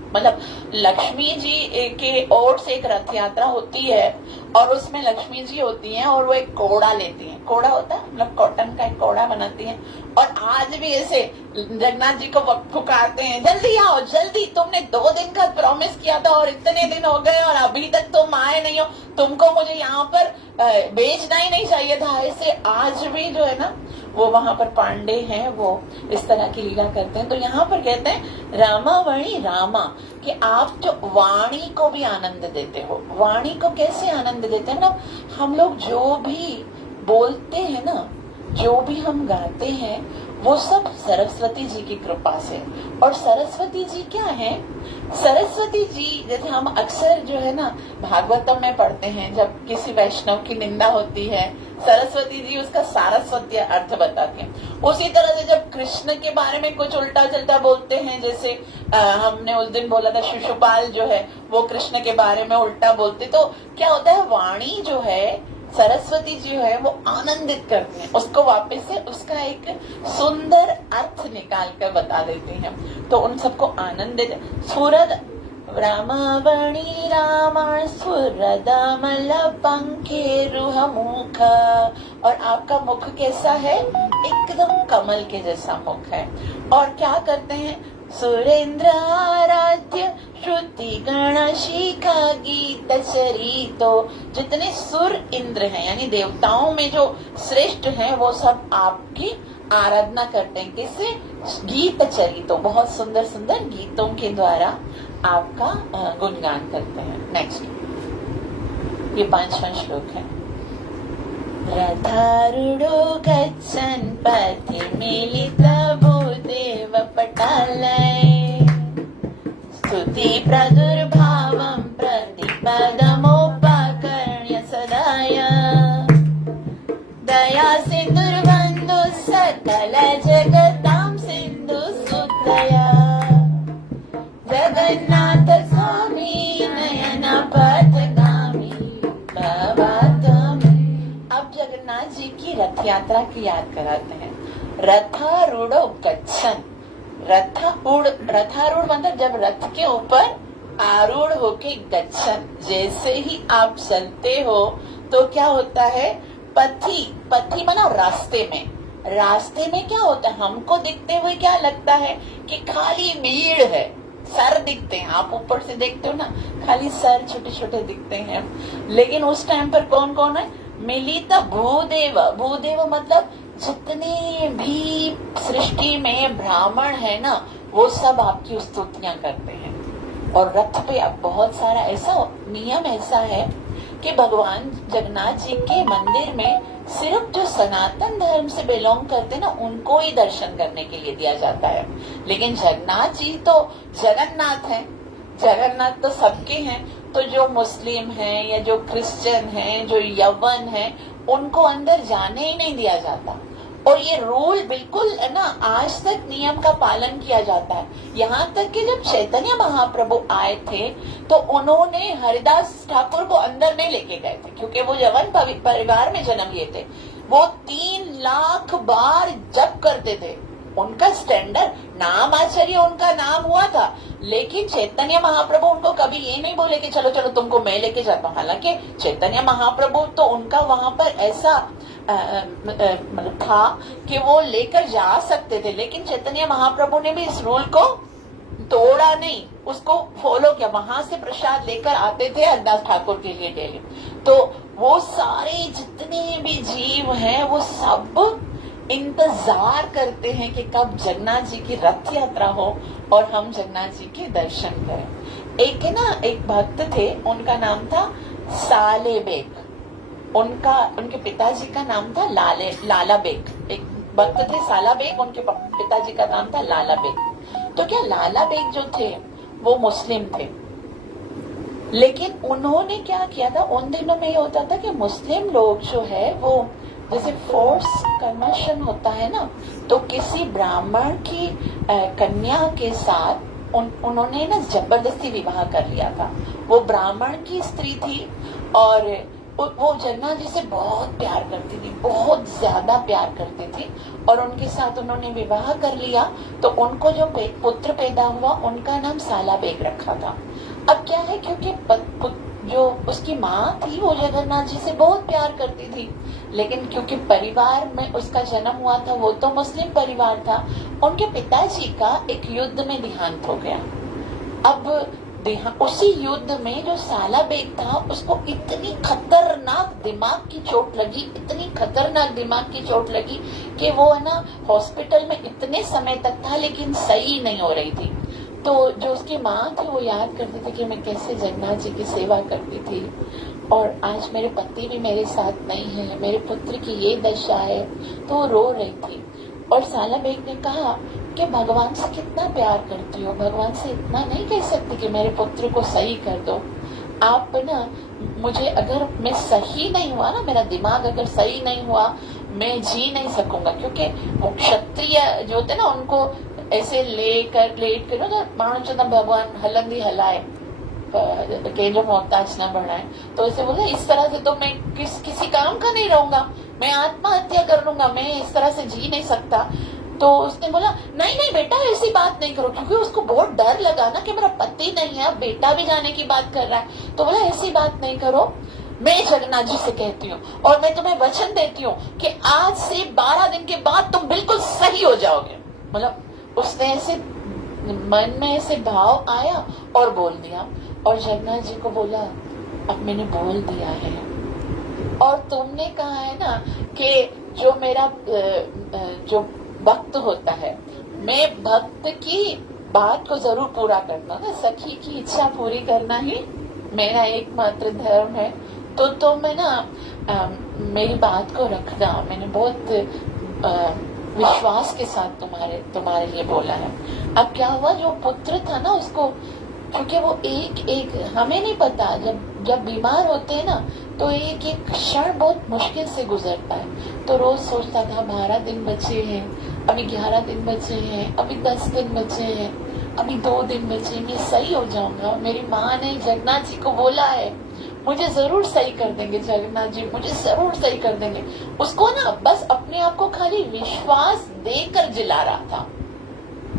मतलब लक्ष्मी जी के ओर से एक रथ यात्रा होती है और उसमें लक्ष्मी जी होती हैं और वो एक कोड़ा लेती हैं, कोड़ा होता है मतलब कॉटन का एक कोड़ा बनाती हैं। और आज भी ऐसे जगन्नाथ जी को पुकारते हैं जल्दी आओ जल्दी, तुमने 2 दिन का प्रॉमिस किया था और इतने दिन हो गए और अभी तक तुम आए नहीं हो, तुमको मुझे यहाँ पर बेचना ही नहीं चाहिए था। ऐसे आज भी जो है ना वो वहां पर पांडे हैं, वो इस तरह की लीला करते हैं। तो यहाँ पर कहते हैं रामावणी रामा, कि आप जो वाणी को भी आनंद देते हो। वाणी को कैसे आनंद देते हैं ना, हम लोग जो भी बोलते हैं ना, जो भी हम गाते हैं, वो सब सरस्वती जी की कृपा से। और सरस्वती जी क्या है, सरस्वती जी जैसे हम अक्सर जो है ना भागवतम में पढ़ते हैं, जब किसी वैष्णव की निंदा होती है, सरस्वती जी उसका सारस्वती अर्थ बताती हैं। उसी तरह से जब कृष्ण के बारे में कुछ उल्टा चलता बोलते हैं, जैसे हमने उस दिन बोला था शिशुपाल जो है वो कृष्ण के बारे में उल्टा बोलते, तो क्या होता है, वाणी जो है सरस्वती जी है वो आनंदित करते हैं, उसको वापस से उसका एक सुंदर अर्थ निकाल कर बता देते हैं। तो उन सबको आनंदित सुरद रामावणी रामा सुरदमल पंखेरुह मुख, और आपका मुख कैसा है, एकदम कमल के जैसा मुख है। और क्या करते हैं, सुरेंद्र आराध्य श्रुति गण शिखा गीत चरी, तो जितने सुर इंद्र हैं यानी देवताओं में जो श्रेष्ठ हैं वो सब आपकी आराधना करते हैं। किससे, गीत चरी, तो बहुत सुंदर सुंदर गीतों के द्वारा आपका गुणगान करते हैं। नेक्स्ट ये 5वां श्लोक है। रथारूढ़ो गच्छन् पथि मिलिता भूदेव पटालय, स्तुति प्रादुर्भावं प्रतिपदमुपकर्ण्य सदाय, दया सिन्धुर्बन्धु सकल जगतां सिन्धु सुतया, जगन्नाथ स्वामी नयन पथगामी भवात्म। अब जगन्नाथ जी की रथ यात्रा की याद कराते हैं। रथारूढ़ो गच्छन्, रथारूढ़ मतलब जब रथ के ऊपर आरूढ़ होके, गच्छन् जैसे ही आप चलते हो तो क्या होता है, पथी माना रास्ते में, रास्ते में क्या होता है, हमको दिखते हुए क्या लगता है कि खाली भीड़ है, सर दिखते हैं, आप ऊपर से देखते हो ना खाली सर छोटे छोटे दिखते हैं, लेकिन उस टाइम पर कौन कौन है, मिलिता भूदेव, भूदेव मतलब जितने भी सृष्टि में ब्राह्मण है ना वो सब आपकी स्तुतियां करते हैं। और रथ पे अब बहुत सारा ऐसा नियम ऐसा है कि भगवान जगन्नाथ जी के मंदिर में सिर्फ जो सनातन धर्म से बिलोंग करते ना उनको ही दर्शन करने के लिए दिया जाता है, लेकिन जगन्नाथ जी तो जगन्नाथ हैं, जगन्नाथ तो सबके हैं। तो जो मुस्लिम हैं या जो क्रिश्चियन हैं, जो यवन हैं, उनको अंदर जाने ही नहीं दिया जाता। और ये रूल बिल्कुल है ना, आज तक नियम का पालन किया जाता है। यहाँ तक कि जब चैतन्य महाप्रभु आए थे तो उन्होंने हरिदास ठाकुर को अंदर नहीं लेके गए थे, क्योंकि वो यवन परिवार में जन्म लिए थे। वो 3 लाख बार जप करते थे। उनका स्टैंडर्ड नाम आचार्य उनका नाम हुआ था, लेकिन चैतन्य महाप्रभु उनको कभी ये नहीं बोले कि चलो चलो तुमको मैं लेके जाता हूँ। हालांकि चैतन्य महाप्रभु तो उनका वहां पर ऐसा मतलब था कि वो लेकर जा सकते थे, लेकिन चैतन्य महाप्रभु ने भी इस रूल को तोड़ा नहीं, उसको फॉलो किया। वहां से प्रसाद लेकर आते थे हरदास ठाकुर के लिए डेली। तो वो सारे जितने भी जीव हैं वो सब इंतजार करते हैं कि कब जगन्नाथ जी की रथ यात्रा हो और हम जगन्नाथ जी के दर्शन करें। एक भक्त थे, उनका नाम था साले बेग। उनके पिताजी का नाम था लाला बेग। एक भक्त थे साला बेग, उनके पिताजी का नाम था लाला बेग। तो क्या लाला बेग जो थे वो मुस्लिम थे, लेकिन उन्होंने क्या किया था, उन दिनों में ये होता था कि मुस्लिम लोग जो है वो जैसे फोर्स कन्वर्शन होता है ना, तो किसी ब्राह्मण की कन्या के साथ उन्होंने ना जबरदस्ती विवाह कर लिया था। वो ब्राह्मण की स्त्री थी और वो जगन्नाथ जी से बहुत प्यार करती थी, बहुत ज्यादा प्यार करती थी, और उनके साथ उन्होंने विवाह कर लिया। तो उनको जो पुत्र पैदा हुआ उनका नाम साला बेग रखा था। अब क्या है, क्योंकि जो उसकी माँ थी वो जगन्नाथ जी से बहुत प्यार करती थी, लेकिन क्योंकि परिवार में उसका जन्म हुआ था वो तो मुस्लिम परिवार था, उनके पिताजी का एक युद्ध में देहांत हो गया। अब उसी युद्ध में जो साला बेग था उसको इतनी खतरनाक दिमाग की चोट लगी, इतनी खतरनाक दिमाग की चोट लगी कि वो है ना हॉस्पिटल में इतने समय तक था, लेकिन सही नहीं हो रही थी। तो जो उसकी माँ थी वो याद करती थी कि मैं कैसे जगन्नाथ जी की सेवा करती थी, और आज मेरे पति भी मेरे साथ नहीं है, मेरे पुत्र की ये दशा है। तो वो रो रही थी, और साला बेग ने कहा कि भगवान से कितना प्यार करती हो, भगवान से इतना नहीं कह सकती कि मेरे पुत्र को सही कर दो। आप ना मुझे, अगर मैं सही नहीं हुआ ना, मेरा दिमाग अगर सही नहीं हुआ, मैं जी नहीं सकूंगा। क्योंकि वो क्षत्रिय जो होते ना उनको ऐसे लेट कर ना मानो चंदा भगवान हलंदी हलाए के जो मोहताज न बढ़ाए, तो ऐसे बोला इस तरह से तो मैं किसी काम का नहीं रहूंगा, मैं आत्महत्या कर लूंगा, मैं इस तरह से जी नहीं सकता। तो उसने बोला नहीं नहीं बेटा ऐसी बात नहीं करो, क्योंकि उसको बहुत डर लगा ना कि मेरा पति नहीं है, बेटा भी जाने की बात कर रहा है। तो बोला ऐसी बात नहीं करो, मैं जगन्नाथ जी से कहती हूँ और मैं तुम्हें वचन देती हूँ कि आज से 12 दिन के बाद तुम बिल्कुल सही हो जाओगे। मतलब उसने ऐसे मन में ऐसे भाव आया और बोल दिया, और जगन्नाथ जी को बोला अब मैंने बोल दिया है, और तुमने कहा है ना कि जो मेरा जो भक्त होता है, मैं भक्त की बात को जरूर पूरा करना ना, सखी की इच्छा पूरी करना ही मेरा एकमात्र धर्म है। तो तुम है ना मेरी बात को रखना, मैंने बहुत विश्वास के साथ तुम्हारे लिए बोला है। अब क्या हुआ, जो पुत्र था ना उसको, क्योंकि वो एक हमें नहीं पता, जब बीमार होते हैं ना तो एक क्षण बहुत मुश्किल से गुजरता है। तो रोज सोचता था 12 दिन बचे हैं, अभी 11 दिन बचे हैं, अभी 10 दिन बचे हैं, अभी 2 दिन बचे, मैं सही हो जाऊंगा। मेरी माँ ने जगन्नाथ जी को बोला है मुझे जरूर सही कर देंगे, जगन्नाथ जी मुझे जरूर सही कर देंगे। उसको ना बस अपने आप को खाली विश्वास देकर जिला रहा था,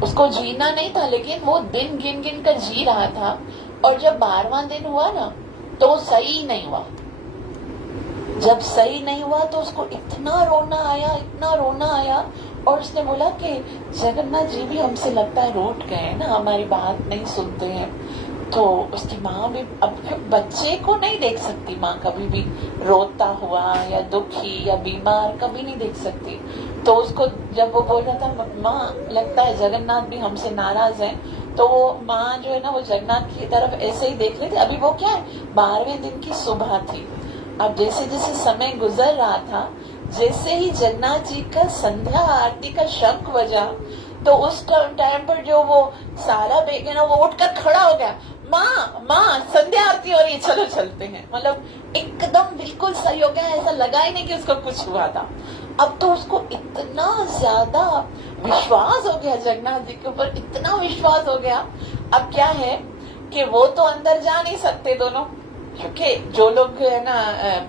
उसको जीना नहीं था, लेकिन वो दिन गिन गिन कर जी रहा था। और जब 12वां दिन हुआ ना तो सही नहीं हुआ। जब सही नहीं हुआ तो उसको इतना रोना आया, और उसने बोला कि जगन्नाथ जी भी हमसे लगता है रूठ गए ना, हमारी बात नहीं सुनते हैं। तो उसकी माँ भी, अब बच्चे को नहीं देख सकती माँ कभी भी रोता हुआ या दुखी या बीमार कभी नहीं देख सकती। तो उसको जब वो बोल रहा था माँ लगता है जगन्नाथ भी हमसे नाराज है, तो वो माँ जो है ना वो जगन्नाथ की तरफ ऐसे ही देख रही थी। अभी वो क्या है 12वें दिन की सुबह थी। अब जैसे जैसे समय गुजर रहा था, जैसे ही जगन्नाथ जी का संध्या आरती का शंख बजा, तो उस टाइम पर जो वो साला बेग है ना वो उठकर खड़ा हो गया। माँ संध्या आरती हो रही है, चलो चलते हैं। मतलब एकदम बिल्कुल सही हो गया, ऐसा लगा ही नहीं कि उसको कुछ हुआ था। अब तो उसको इतना ज्यादा विश्वास हो गया जगन्नाथ जी के ऊपर, इतना विश्वास हो गया। अब क्या है कि वो तो अंदर जा नहीं सकते दोनों, क्योंकि जो लोग है ना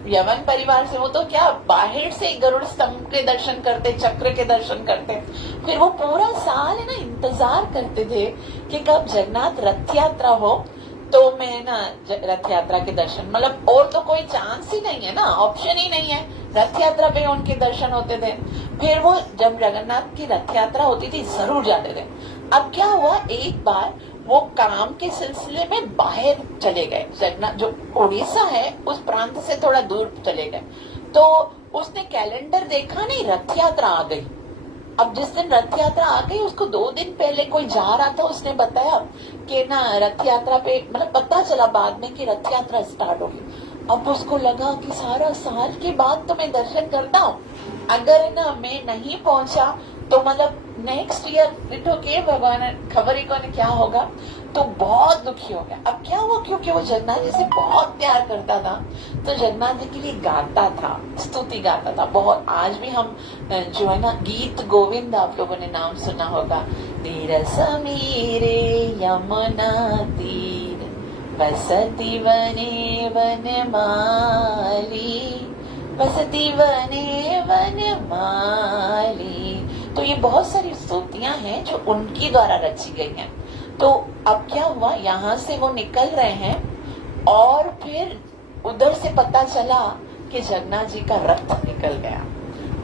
यवन परिवार से, वो तो क्या बाहर से गरुड़ स्तंभ के दर्शन करते, चक्र के दर्शन करते। फिर वो पूरा साल है ना इंतजार करते थे कि कब जगन्नाथ रथ यात्रा हो तो मैं ना रथ यात्रा के दर्शन, मतलब और तो कोई चांस ही नहीं है ना, ऑप्शन ही नहीं है, रथ यात्रा पे उनके दर्शन होते थे। फिर वो जब जगन्नाथ की रथ यात्रा होती थी जरूर जाते थे। अब क्या हुआ, एक बार वो काम के सिलसिले में बाहर चले गए, जगन्नाथ जो उड़ीसा है उस प्रांत से थोड़ा दूर चले गए। तो उसने कैलेंडर देखा नहीं, रथ यात्रा आ गई। अब जिस दिन रथ यात्रा आ गई, उसको 2 दिन पहले कोई जा रहा था, उसने बताया कि ना रथ यात्रा पे, मतलब पता चला बाद में कि रथ यात्रा स्टार्ट होगी। अब उसको लगा कि सारा साल के बाद तो मैं दर्शन करता हूँ, अगर ना मैं नहीं पहुंचा तो मतलब नेक्स्ट ईयर लिटो के भगवान खबर ही कौन क्या होगा। तो बहुत दुखी हो गया। अब क्या हुआ, क्योंकि वो जगन्नाथ जी से बहुत प्यार करता था, तो जगन्नाथ जी के लिए गाता था, स्तुति गाता था बहुत। आज भी हम जो है ना गीत गोविंद, आप लोगों ने नाम सुना होगा, तीर समीरे यमुना तीर बसती वने वनमाली, बसती वने वनमाली। तो ये बहुत सारी स्तुतियां हैं जो उनकी द्वारा रची गई हैं। तो अब क्या हुआ, यहाँ से वो निकल रहे हैं और फिर उधर से पता चला कि जगन्नाथ जी का रथ निकल गया।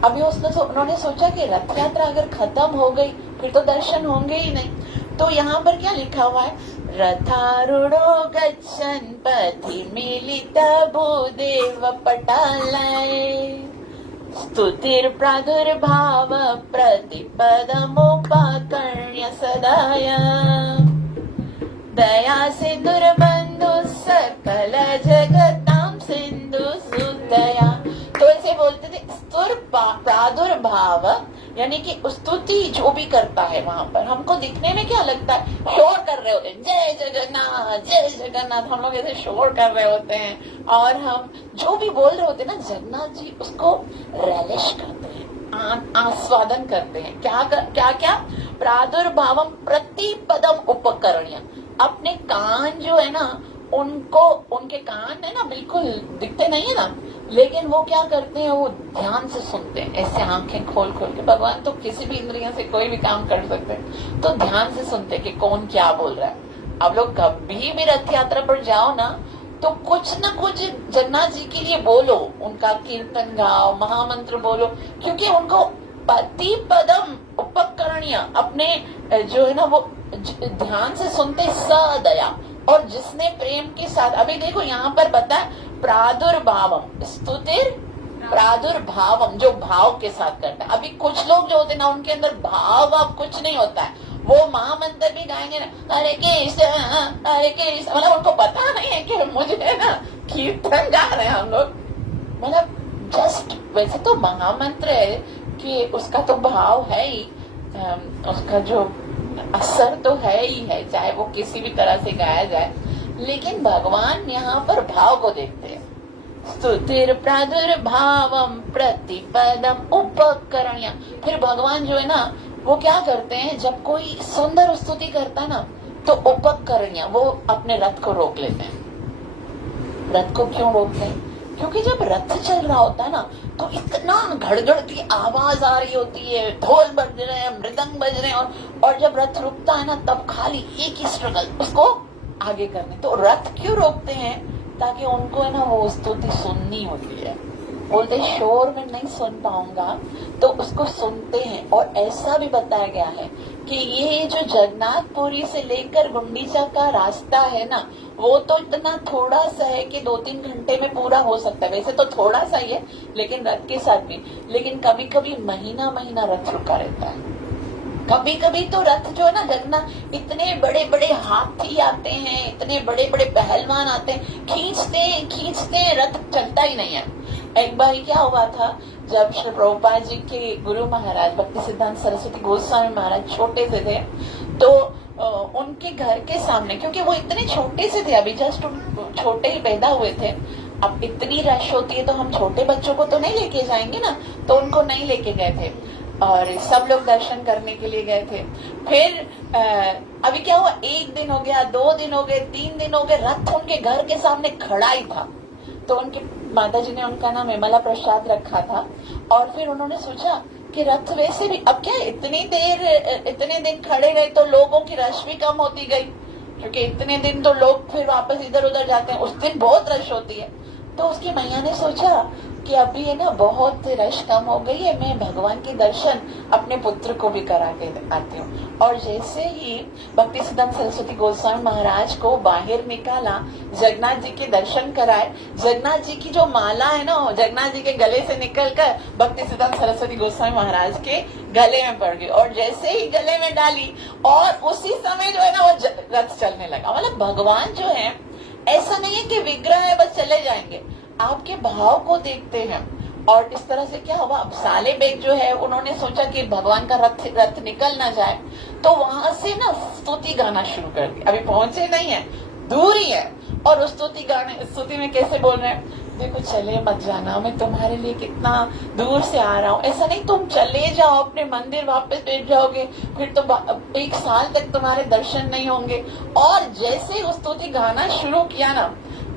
अभी उन्होंने सोचा कि रथ यात्रा अगर खत्म हो गई फिर तो दर्शन होंगे ही नहीं। तो यहाँ पर क्या लिखा हुआ है, रथारूढ़ो गच्छन् पथि मिलिता भूदेव पटालये, स्तुतिर प्रादुर्भाव प्रतिपदमुपकर्ण्य सदाय, दया सिंधुर्बंधु सकल जगतां सिंधु सुदया। तो ऐसे बोलते थे। स्तुर प्रादुर्भाव यानी कि स्तुति जो भी करता है, वहां पर हमको दिखने में क्या लगता है, शोर कर रहे होते हैं, जय जगन्नाथ जय जगन्नाथ, हम लोग ऐसे शोर कर रहे होते हैं। और हम जो भी बोल रहे होते हैं ना, जगन्नाथ जी उसको रेलिश करते हैं, आस्वादन करते हैं। क्या प्रादुर्भावम प्रतिपदम उपकरणीय, अपने कान जो है ना, उनको, उनके कान है ना बिल्कुल दिखते नहीं है ना, लेकिन वो क्या करते हैं, वो ध्यान से सुनते हैं, ऐसे आंखें खोल खोल के। भगवान तो किसी भी इंद्रियों से कोई भी काम कर सकते हैं, तो ध्यान से सुनते कि कौन क्या बोल रहा है। आप लोग कभी भी रथ यात्रा पर जाओ ना, तो कुछ ना कुछ जगन्नाथ जी के लिए बोलो, उनका कीर्तन गाओ, महामंत्र बोलो, क्योंकि उनको पति पदम उपकरणीय, अपने जो है ना वो ध्यान से सुनते, सदया, और जिसने प्रेम के साथ। अभी देखो यहाँ पर बता, प्रादुर्भावम, स्तुतिर प्रादुर्भावम, जो भाव के साथ करता है। अभी कुछ लोग जो होते हैं ना, उनके अंदर भाव कुछ नहीं होता है, वो महामंत्र भी गाएंगे ना, हरे कृष्ण हरे कृष्ण, मतलब उनको पता नहीं है कि मुझे है ना कीर्तन गा रहे हैं हम लोग। मतलब जस्ट वैसे तो महामंत्र है कि उसका तो भाव है ही, उसका जो असर तो है ही है, चाहे वो किसी भी तरह से गाया जाए, लेकिन भगवान यहाँ पर भाव को देखते हैं। स्तुतिर प्रादुर्भावम प्रतिपदम उपकरणीय। फिर भगवान जो है ना, वो क्या करते हैं, जब कोई सुंदर स्तुति करता है ना, तो उपकरणीय, वो अपने रथ को रोक लेते हैं। रथ को क्यों रोकते हैं, क्योंकि जब रथ चल रहा होता है ना, तो इतना घड़घड़ की आवाज आ रही होती है, ढोल बज रहे हैं, मृदंग बज रहे हैं, और जब रथ रुकता है ना, तब खाली एक ही स्ट्रगल, उसको आगे करने। तो रथ क्यों रोकते हैं, ताकि उनको है ना वो स्तुति सुननी होती है। बोलते शोर में नहीं सुन पाऊंगा, तो उसको सुनते हैं। और ऐसा भी बताया गया है कि ये जो जगन्नाथपुरी से लेकर गुंडीचा का रास्ता है ना, वो तो इतना थोड़ा सा है कि 2-3 घंटे में पूरा हो सकता है। वैसे तो थोड़ा सा ही है, लेकिन रथ के साथ भी, लेकिन कभी कभी महीना महीना रथ रुका रहता है। कभी कभी तो रथ जो है ना, जगन्नाथ इतने बड़े बड़े हाथी आते हैं, इतने बड़े बड़े पहलवान आते हैं, खींचते रथ चलता ही नहीं है। एक बार क्या हुआ था, जब श्री प्रभुपाद जी के गुरु महाराज भक्ति सिद्धांत सरस्वती गोस्वामी महाराज छोटे से थे, तो उनके घर के सामने, क्योंकि वो इतने छोटे से थे, अभी जस्ट छोटे ही पैदा हुए थे। अब इतनी रश होती है तो हम छोटे बच्चों को तो नहीं लेके जाएंगे ना, तो उनको नहीं लेके गए थे और सब लोग दर्शन करने के लिए गए थे। फिर अभी क्या हुआ, 1 दिन हो गया, 2 दिन हो गए, 3 दिन हो गए, रथ उनके घर के सामने खड़ा ही था। तो उनकी माता जी ने उनका नाम विमला प्रसाद रखा था। और फिर उन्होंने सोचा कि रथ वैसे भी अब क्या इतने दिन खड़े रहे तो लोगों की रश भी कम होती गई, क्योंकि इतने दिन तो लोग फिर वापस इधर उधर जाते हैं, उस दिन बहुत रश होती है। तो उसकी मैया ने सोचा कि अभी है ना बहुत रश कम हो गई है, मैं भगवान के दर्शन अपने पुत्र को भी करा के आती हूँ। और जैसे ही भक्तिसिद्धांत सरस्वती गोस्वामी महाराज को बाहर निकाला, जगन्नाथ जी के दर्शन कराए, जगन्नाथ जी की जो माला है ना जगन्नाथ जी के गले से निकलकर भक्तिसिद्धांत सरस्वती गोस्वामी महाराज के गले में पड़ गई। और जैसे ही गले में डाली और उसी समय जो है ना वो रथ चलने लगा। मतलब भगवान जो है ऐसा नहीं है कि विग्रह है बस चले जाएंगे, आपके भाव को देखते हैं। और इस तरह से क्या हुआ, अब साले बेग जो है उन्होंने सोचा कि भगवान का रथ निकल ना जाए, तो वहां से ना स्तुति गाना शुरू कर दिया। अभी पहुंचे नहीं है, दूर ही है, और उस स्तुति में कैसे बोल रहे हैं, देखो चले मत जाना, मैं तुम्हारे लिए कितना दूर से आ रहा हूँ, ऐसा नहीं तुम चले जाओ अपने मंदिर वापस बैठ जाओगे, फिर तो 1 साल तक तुम्हारे दर्शन नहीं होंगे। और जैसे उस स्तुति गाना शुरू किया ना,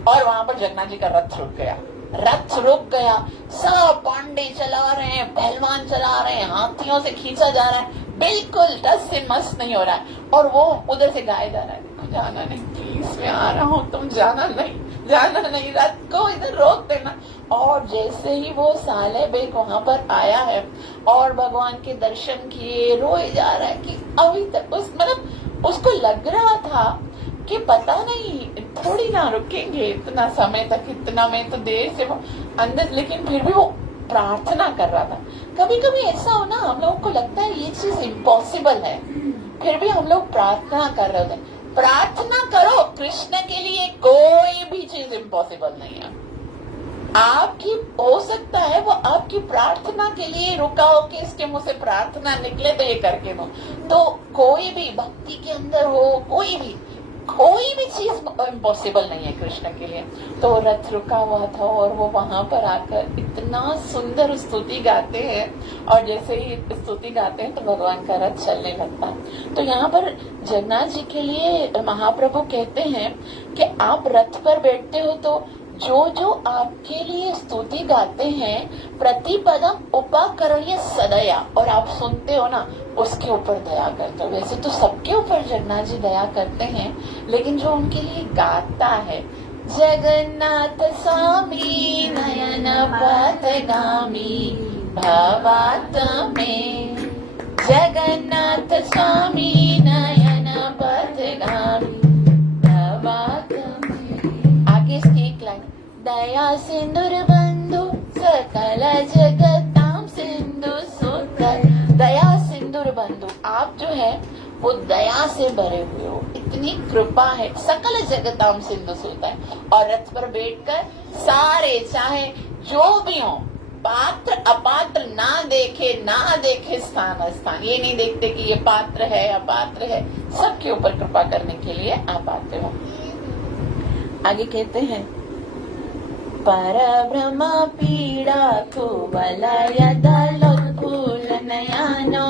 और वहां पर जगन्नाथ जी का रथ रुक गया, सब पांडे चला रहे हैं, पहलवान चला रहे हैं, हाथियों से खींचा जा रहा है, बिल्कुल टस से मस नहीं हो रहा है। और वो उधर से गाया जा रहा है, जाना नहीं प्लीज, मैं आ रहा हूँ, तुम जाना नहीं, रथ को इधर रोक देना। और जैसे ही वो साले बेग वहां पर आया है और भगवान के दर्शन किए, रोए जा रहा है कि अभी तक उसको लग रहा था कि पता नहीं थोड़ी ना रुकेंगे इतना समय तक, इतना में तो देर से वो अंदर, लेकिन फिर भी वो प्रार्थना कर रहा था। कभी कभी ऐसा हो ना, हम लोगों को लगता है ये चीज इम्पॉसिबल है, फिर भी हम लोग प्रार्थना कर रहे होते। प्रार्थना करो, कृष्ण के लिए कोई भी चीज इम्पॉसिबल नहीं है। आपकी हो सकता है वो आपकी प्रार्थना के लिए रुका हो कि इसके मुंह से प्रार्थना निकले तो ये करके दो। तो कोई भी भक्ति के अंदर हो, कोई भी चीज इम्पॉसिबल नहीं है कृष्ण के लिए। तो रथ रुका हुआ था और वो वहां पर आकर इतना सुंदर स्तुति गाते हैं, और जैसे ही स्तुति गाते हैं तो भगवान का रथ चलने लगता है। तो यहाँ पर जगन्नाथ जी के लिए महाप्रभु कहते हैं कि आप रथ पर बैठते हो तो जो आपके लिए स्तुति गाते हैं, प्रतिपदम उपकरणीय सदया, और आप सुनते हो ना उसके ऊपर दया करते हो। वैसे तो सबके ऊपर जगन्नाथ जी दया करते हैं, लेकिन जो उनके लिए गाता है, जगन्नाथ स्वामी नयन पथगामी भवात में, जगन्नाथ स्वामी नयन पथगामी भवात में। आगे इसकी एक लाइन, दया सिंदूर बंधु सकल जगताम सिंधु सुतर। दया सिंदूर बंधु, आप जो है वो दया से भरे हुए हो, इतनी कृपा है, सकल जगताम सिंधु सुतर। और रथ पर बैठकर सारे चाहे जो भी हो, पात्र अपात्र ना देखे स्थान, ये नहीं देखते कि ये पात्र है अपात्र है, सबके ऊपर कृपा करने के लिए आप आते हो। आगे कहते हैं, परब्रह्म पीड़ा कुवलयदलोत्फुल्ल नयनो,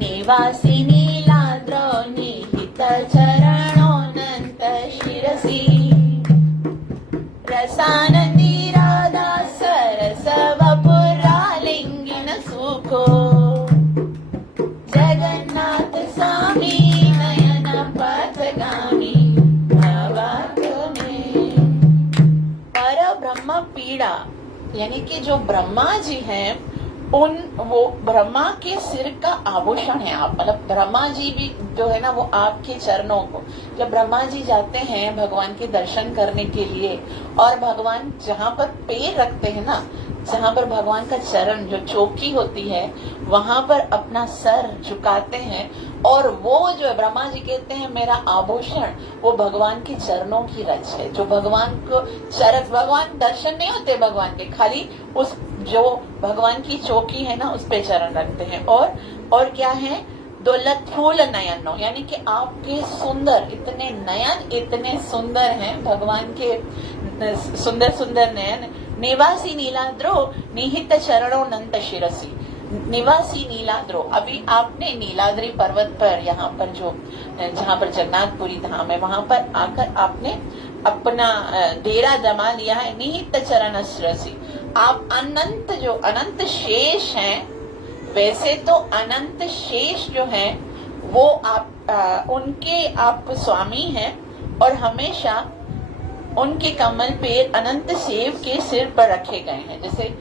निवासी नीलाद्रौ निहित चरणोऽनन्त शिरसि, रसानन्दी राधा सरस वपुरालिङ्गिन सुखो, जगन्नाथ स्वामी नयन पथगामी भवात में। परब्रह्म पीड़ा यानी कि जो ब्रह्मा जी हैं, वो ब्रह्मा के सिर का आभूषण है आप, मतलब ब्रह्मा जी भी जो है ना वो आपके चरणों को, जब ब्रह्मा जी जाते हैं भगवान के दर्शन करने के लिए, और भगवान जहाँ पर पैर रखते हैं ना, जहाँ पर भगवान का चरण जो चौकी होती है वहां पर अपना सर झुकाते हैं, और वो जो है ब्रह्मा जी कहते हैं मेरा आभूषण वो भगवान के चरणों की रच है। जो भगवान को भगवान दर्शन नहीं होते भगवान के, खाली उस जो भगवान की चौकी है ना उस पे चरण रखते हैं। और क्या है, दौलत फूल नयनो, यानी कि आपके सुंदर इतने नयन इतने सुंदर हैं भगवान के, सुंदर सुंदर नयन। निवासी नीलाद्रो निहित चरणों नंत शिरसी, निवासी नीलाद्रो, अभी आपने नीलाद्री पर्वत पर, यहाँ पर जो जहाँ पर जगन्नाथपुरी धाम है वहां पर आकर आपने अपना डेरा जमा लिया है। निहित चरण शिरसी, आप अनंत जो अनंत शेष हैं, वैसे तो अनंत शेष जो हैं वो आप उनके आप स्वामी हैं और हमेशा उनके कमल पे अनंत सेव के सिर पर रखे गए हैं। जैसे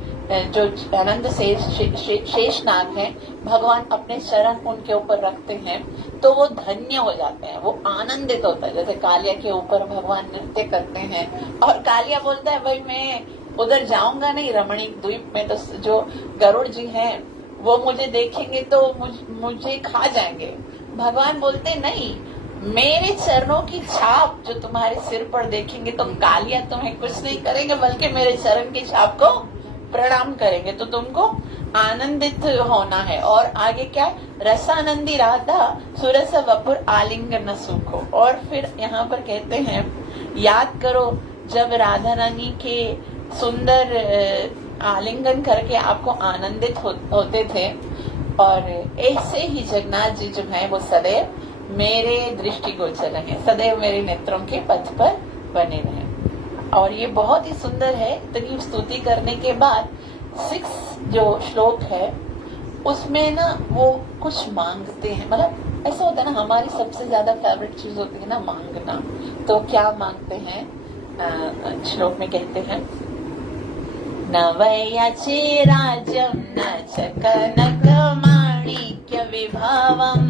जो अनंत शेषनाग है, भगवान अपने चरण उनके ऊपर रखते हैं तो वो धन्य हो जाते हैं, वो आनंदित होता है। जैसे कालिया के ऊपर भगवान नृत्य करते हैं और कालिया बोलता है भाई मैं उधर जाऊंगा नहीं, रमणीक द्वीप में तो जो गरुड़ जी हैं वो मुझे देखेंगे तो मुझे खा जाएंगे। भगवान बोलते नहीं, मेरे चरणों की छाप जो तुम्हारे सिर पर देखेंगे तो कालिया तुम्हें कुछ नहीं करेंगे, बल्कि मेरे चरण की छाप को प्रणाम करेंगे। तो तुमको आनंदित होना है। और आगे क्या, रसानंदी राधा सुरस वपुर आलिंगन सुखो। और फिर यहाँ पर कहते हैं, याद करो जब राधा रानी के सुंदर आलिंगन करके आपको आनंदित होते थे। और ऐसे ही जगन्नाथ जी जो है वो सदैव मेरे दृष्टिगोचर रहे, सदैव मेरे नेत्रों के पथ पर बने रहे। और ये बहुत ही सुंदर है। इतनी स्तुति करने के बाद 6 जो श्लोक है उसमें ना वो कुछ मांगते हैं। मतलब ऐसा होता है ना, हमारी सबसे ज्यादा फेवरेट चीज होती है ना मांगना। तो क्या मांगते हैं, श्लोक में कहते हैं, न वैयाचे राज्यम न च कनक माणिक्य विभावम,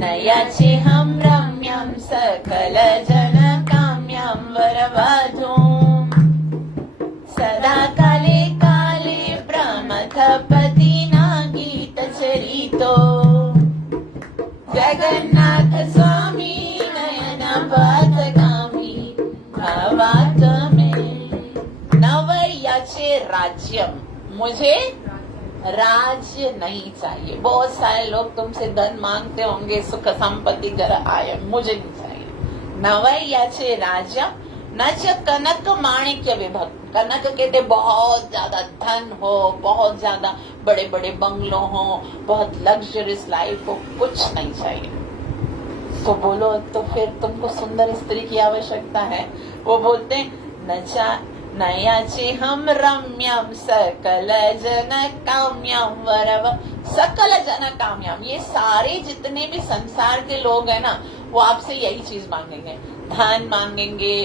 न याचे हम रम्यम सकल जन काम्यम वरवधूम, सदा काले काले प्रमथ पतिना गीत चरितो, जगन्नाथ स्वामी नयन पथगामी भवात में। नवयाचे राज्यम, मुझे राज्य नहीं चाहिए। बहुत सारे लोग तुमसे धन मांगते होंगे, सुख संपत्ति कर आए, मुझे नहीं चाहिए। नवयाचे राज्य न च कनक माणिक्य विभक्त, कनक कहते बहुत ज्यादा धन हो, बहुत ज्यादा बड़े बड़े बंगलो हो, बहुत लग्जरियस लाइफ हो, कुछ नहीं चाहिए। तो बोलो तो फिर तुमको सुंदर स्त्री की आवश्यकता है। वो बोलते हैं, नयाचे हम रम्यम सकल जन काम्यम वरव, सकल जन काम्यम, ये सारे जितने भी संसार के लोग हैं ना वो आपसे यही चीज मांगेंगे। धन मांगेंगे,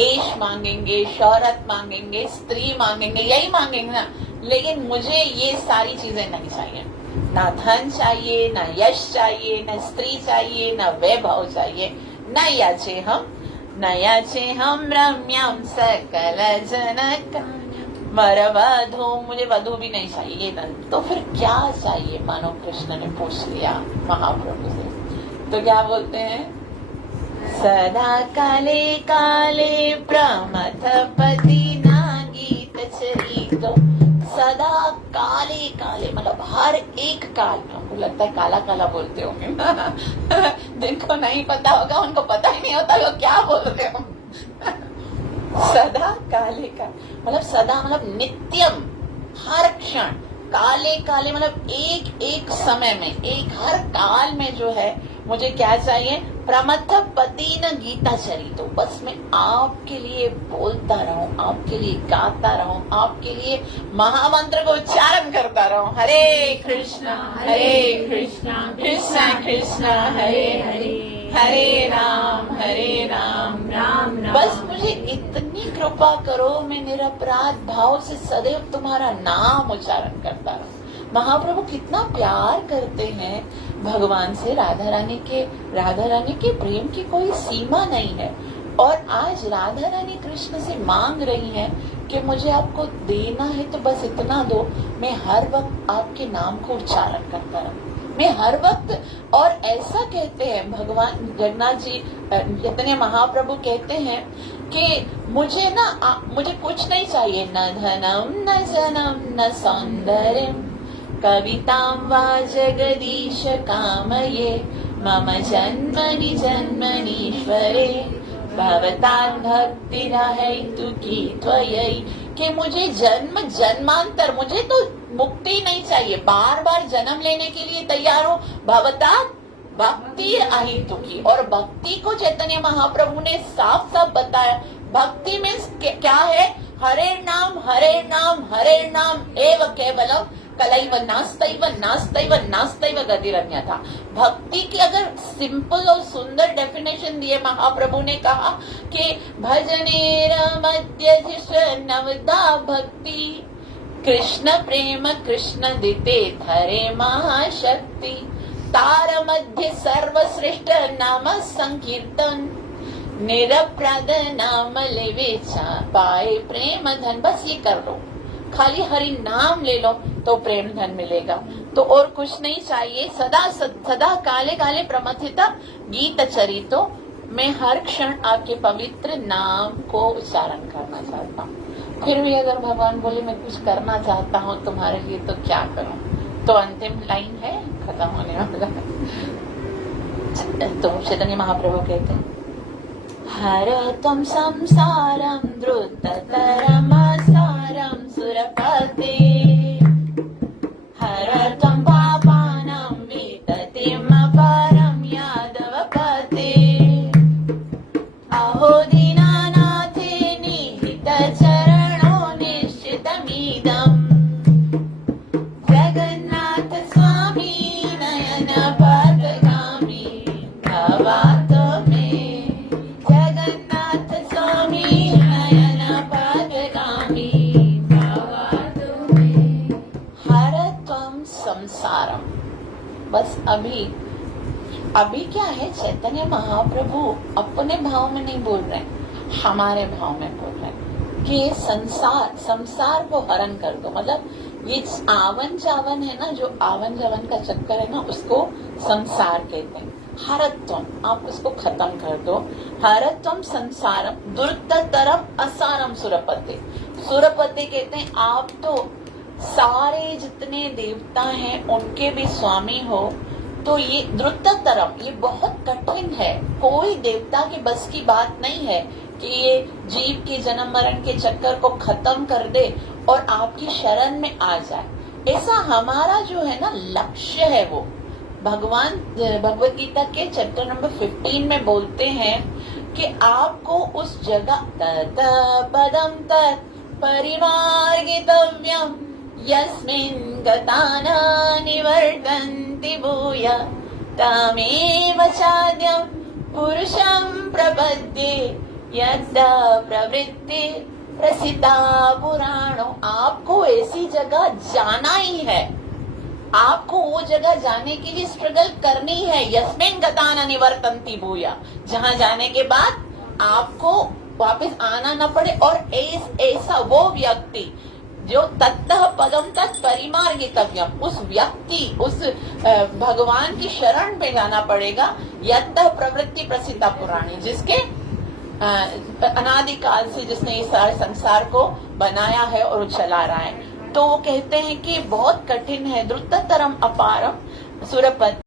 ऐश मांगेंगे, शोहरत मांगेंगे, स्त्री मांगेंगे, यही मांगेंगे ना। लेकिन मुझे ये सारी चीजें नहीं चाहिए। ना धन चाहिए, ना यश चाहिए, ना स्त्री चाहिए, ना वैभव चाहिए। न याचे हम रम्यम सकल जनक वरवधू, मुझे वधू भी नहीं चाहिए। तो फिर क्या चाहिए, मानो कृष्ण ने पूछ लिया महाप्रभु से। तो क्या बोलते हैं, सदा काले काले प्रमथ पति ना गीत चरितो, सदा काले काले मतलब हर एक काल में। हमको लगता है काला काला बोलते होंगे जिनको नहीं पता होगा उनको पता ही नहीं होता वो क्या बोल रहे हो सदा काले का मतलब सदा मतलब नित्यम, हर क्षण। काले काले मतलब एक एक समय में, एक हर काल में जो है मुझे क्या चाहिए, प्रमथ पति न गीता चरी। तो बस मैं आपके लिए बोलता रहूं, आपके लिए गाता रहूं, आपके लिए महामंत्र को उच्चारण करता रहूं, हरे कृष्णा कृष्णा कृष्णा हरे हरे, हरे राम राम राम। बस मुझे इतनी कृपा करो, मैं निरपराध भाव से सदैव तुम्हारा नाम उच्चारण करता रहूं। महाप्रभु कितना प्यार करते हैं भगवान से। राधा रानी के प्रेम की कोई सीमा नहीं है। और आज राधा रानी कृष्ण से मांग रही हैं कि मुझे आपको देना है तो बस इतना दो, मैं हर वक्त आपके नाम को उच्चारण करता रहूं, मैं हर वक्त। और ऐसा कहते हैं भगवान जगन्नाथ जी, चैतन्य महाप्रभु कहते हैं कि मुझे मुझे कुछ नहीं चाहिए, न धनम न जनम न सौंदर्यम, कवितां वा जगदीश कामये मम जन्मनि जन्मनीश्वरे भवतां भक्तिरहेतुकी त्वयि। कि मुझे जन्म जन्मांतर, मुझे तो मुक्ति नहीं चाहिए, बार बार जन्म लेने के लिए तैयार हो। भवता भक्ति अहितुकी, और भक्ति को चैतन्य महाप्रभु ने साफ साफ बताया। भक्ति मीन्स क्या है? हरे नाम हरे नाम हरे नाम एव केवलम कलैव नास्तैव नास्तैव नास्तैव गतिरन्यथा। भक्ति की अगर सिंपल और सुंदर डेफिनेशन दिए महाप्रभु ने कहा कि भजनेर मध्यधिष्ठ नवदा भक्ति कृष्ण प्रेम कृष्ण दिते धरे महाशक्ति तार मध्य सर्वश्रेष्ठ नाम संकीर्तन निरपराध नाम लेवेचा पाए प्रेम धन। बस ये कर लो, खाली हरि नाम ले लो तो प्रेम धन मिलेगा, तो और कुछ नहीं चाहिए। सदा सदा काले काले प्रमथिता गीत चरितो, मैं हर क्षण आपके पवित्र नाम को उच्चारण करना चाहता हूँ। फिर भी अगर भगवान बोले मैं कुछ करना चाहता हूँ तुम्हारे लिए तो क्या करूँ, तो अंतिम लाइन है, खत्म होने वाला है। तो चैतन्य महाप्रभु कहते हैं हर त्वं संसारं द्रुततरमसारं सुरपते हर त्वं पापानां विततिमपारं यादवपते अहो दीनानाथे निहितचरणो निश्चितमिदम् जगन्नाथ स्वामी नयन पथगामी भवात् मे जगन्नाथ स्वामी नयन पथगामी भवात् मे हर त्वं संसारम। बस अभी क्या है, चैतन्य महाप्रभु अपने भाव में नहीं बोल रहे, हमारे भाव में बोल रहे कि ये संसार को हरण कर दो। मतलब ये आवन जावन है ना, जो आवन जावन का चक्कर है ना, उसको संसार कहते हैं। हरत्वम, आप उसको खत्म कर दो। हरत्वम संसारम दुर्ततरम असारम सुरपते। सुरपते कहते हैं आप तो सारे जितने देवता हैं उनके भी स्वामी हो, तो ये द्रुततरम, ये बहुत कठिन है। कोई देवता के बस की बात नहीं है कि ये जीव के जन्म मरण के चक्कर को खत्म कर दे और आपकी शरण में आ जाए। ऐसा हमारा जो है ना लक्ष्य है, वो भगवान भगवत गीता के चैप्टर नंबर 15 में बोलते हैं कि आपको उस जगह तत पदम तत् परिमार्गितव्यम यस्मिन् गताना निवर्तन्ति भूया तमेव चाद्यं पुरुषं प्रपद्ये यद् प्रवृत्ति प्रसिद्धा पुराणो। आपको ऐसी जगह जाना ही है, आपको वो जगह जाने के लिए स्ट्रगल करनी है। यस्मिन् गताना निवर्तन्ति भूया, जहाँ जाने के बाद आपको वापस आना न पड़े। और ऐसा वो व्यक्ति जो तत्तः पदम तत् परिमार्गितव्यम, उस व्यक्ति उस भगवान की शरण में जाना पड़ेगा। यत्तः प्रवृत्ति प्रसिद्धा पुराणी, जिसके अनादिकाल से जिसने इस सारे संसार को बनाया है और चला रहा है। तो वो कहते हैं कि बहुत कठिन है। द्रुततरम अपारम सुरपते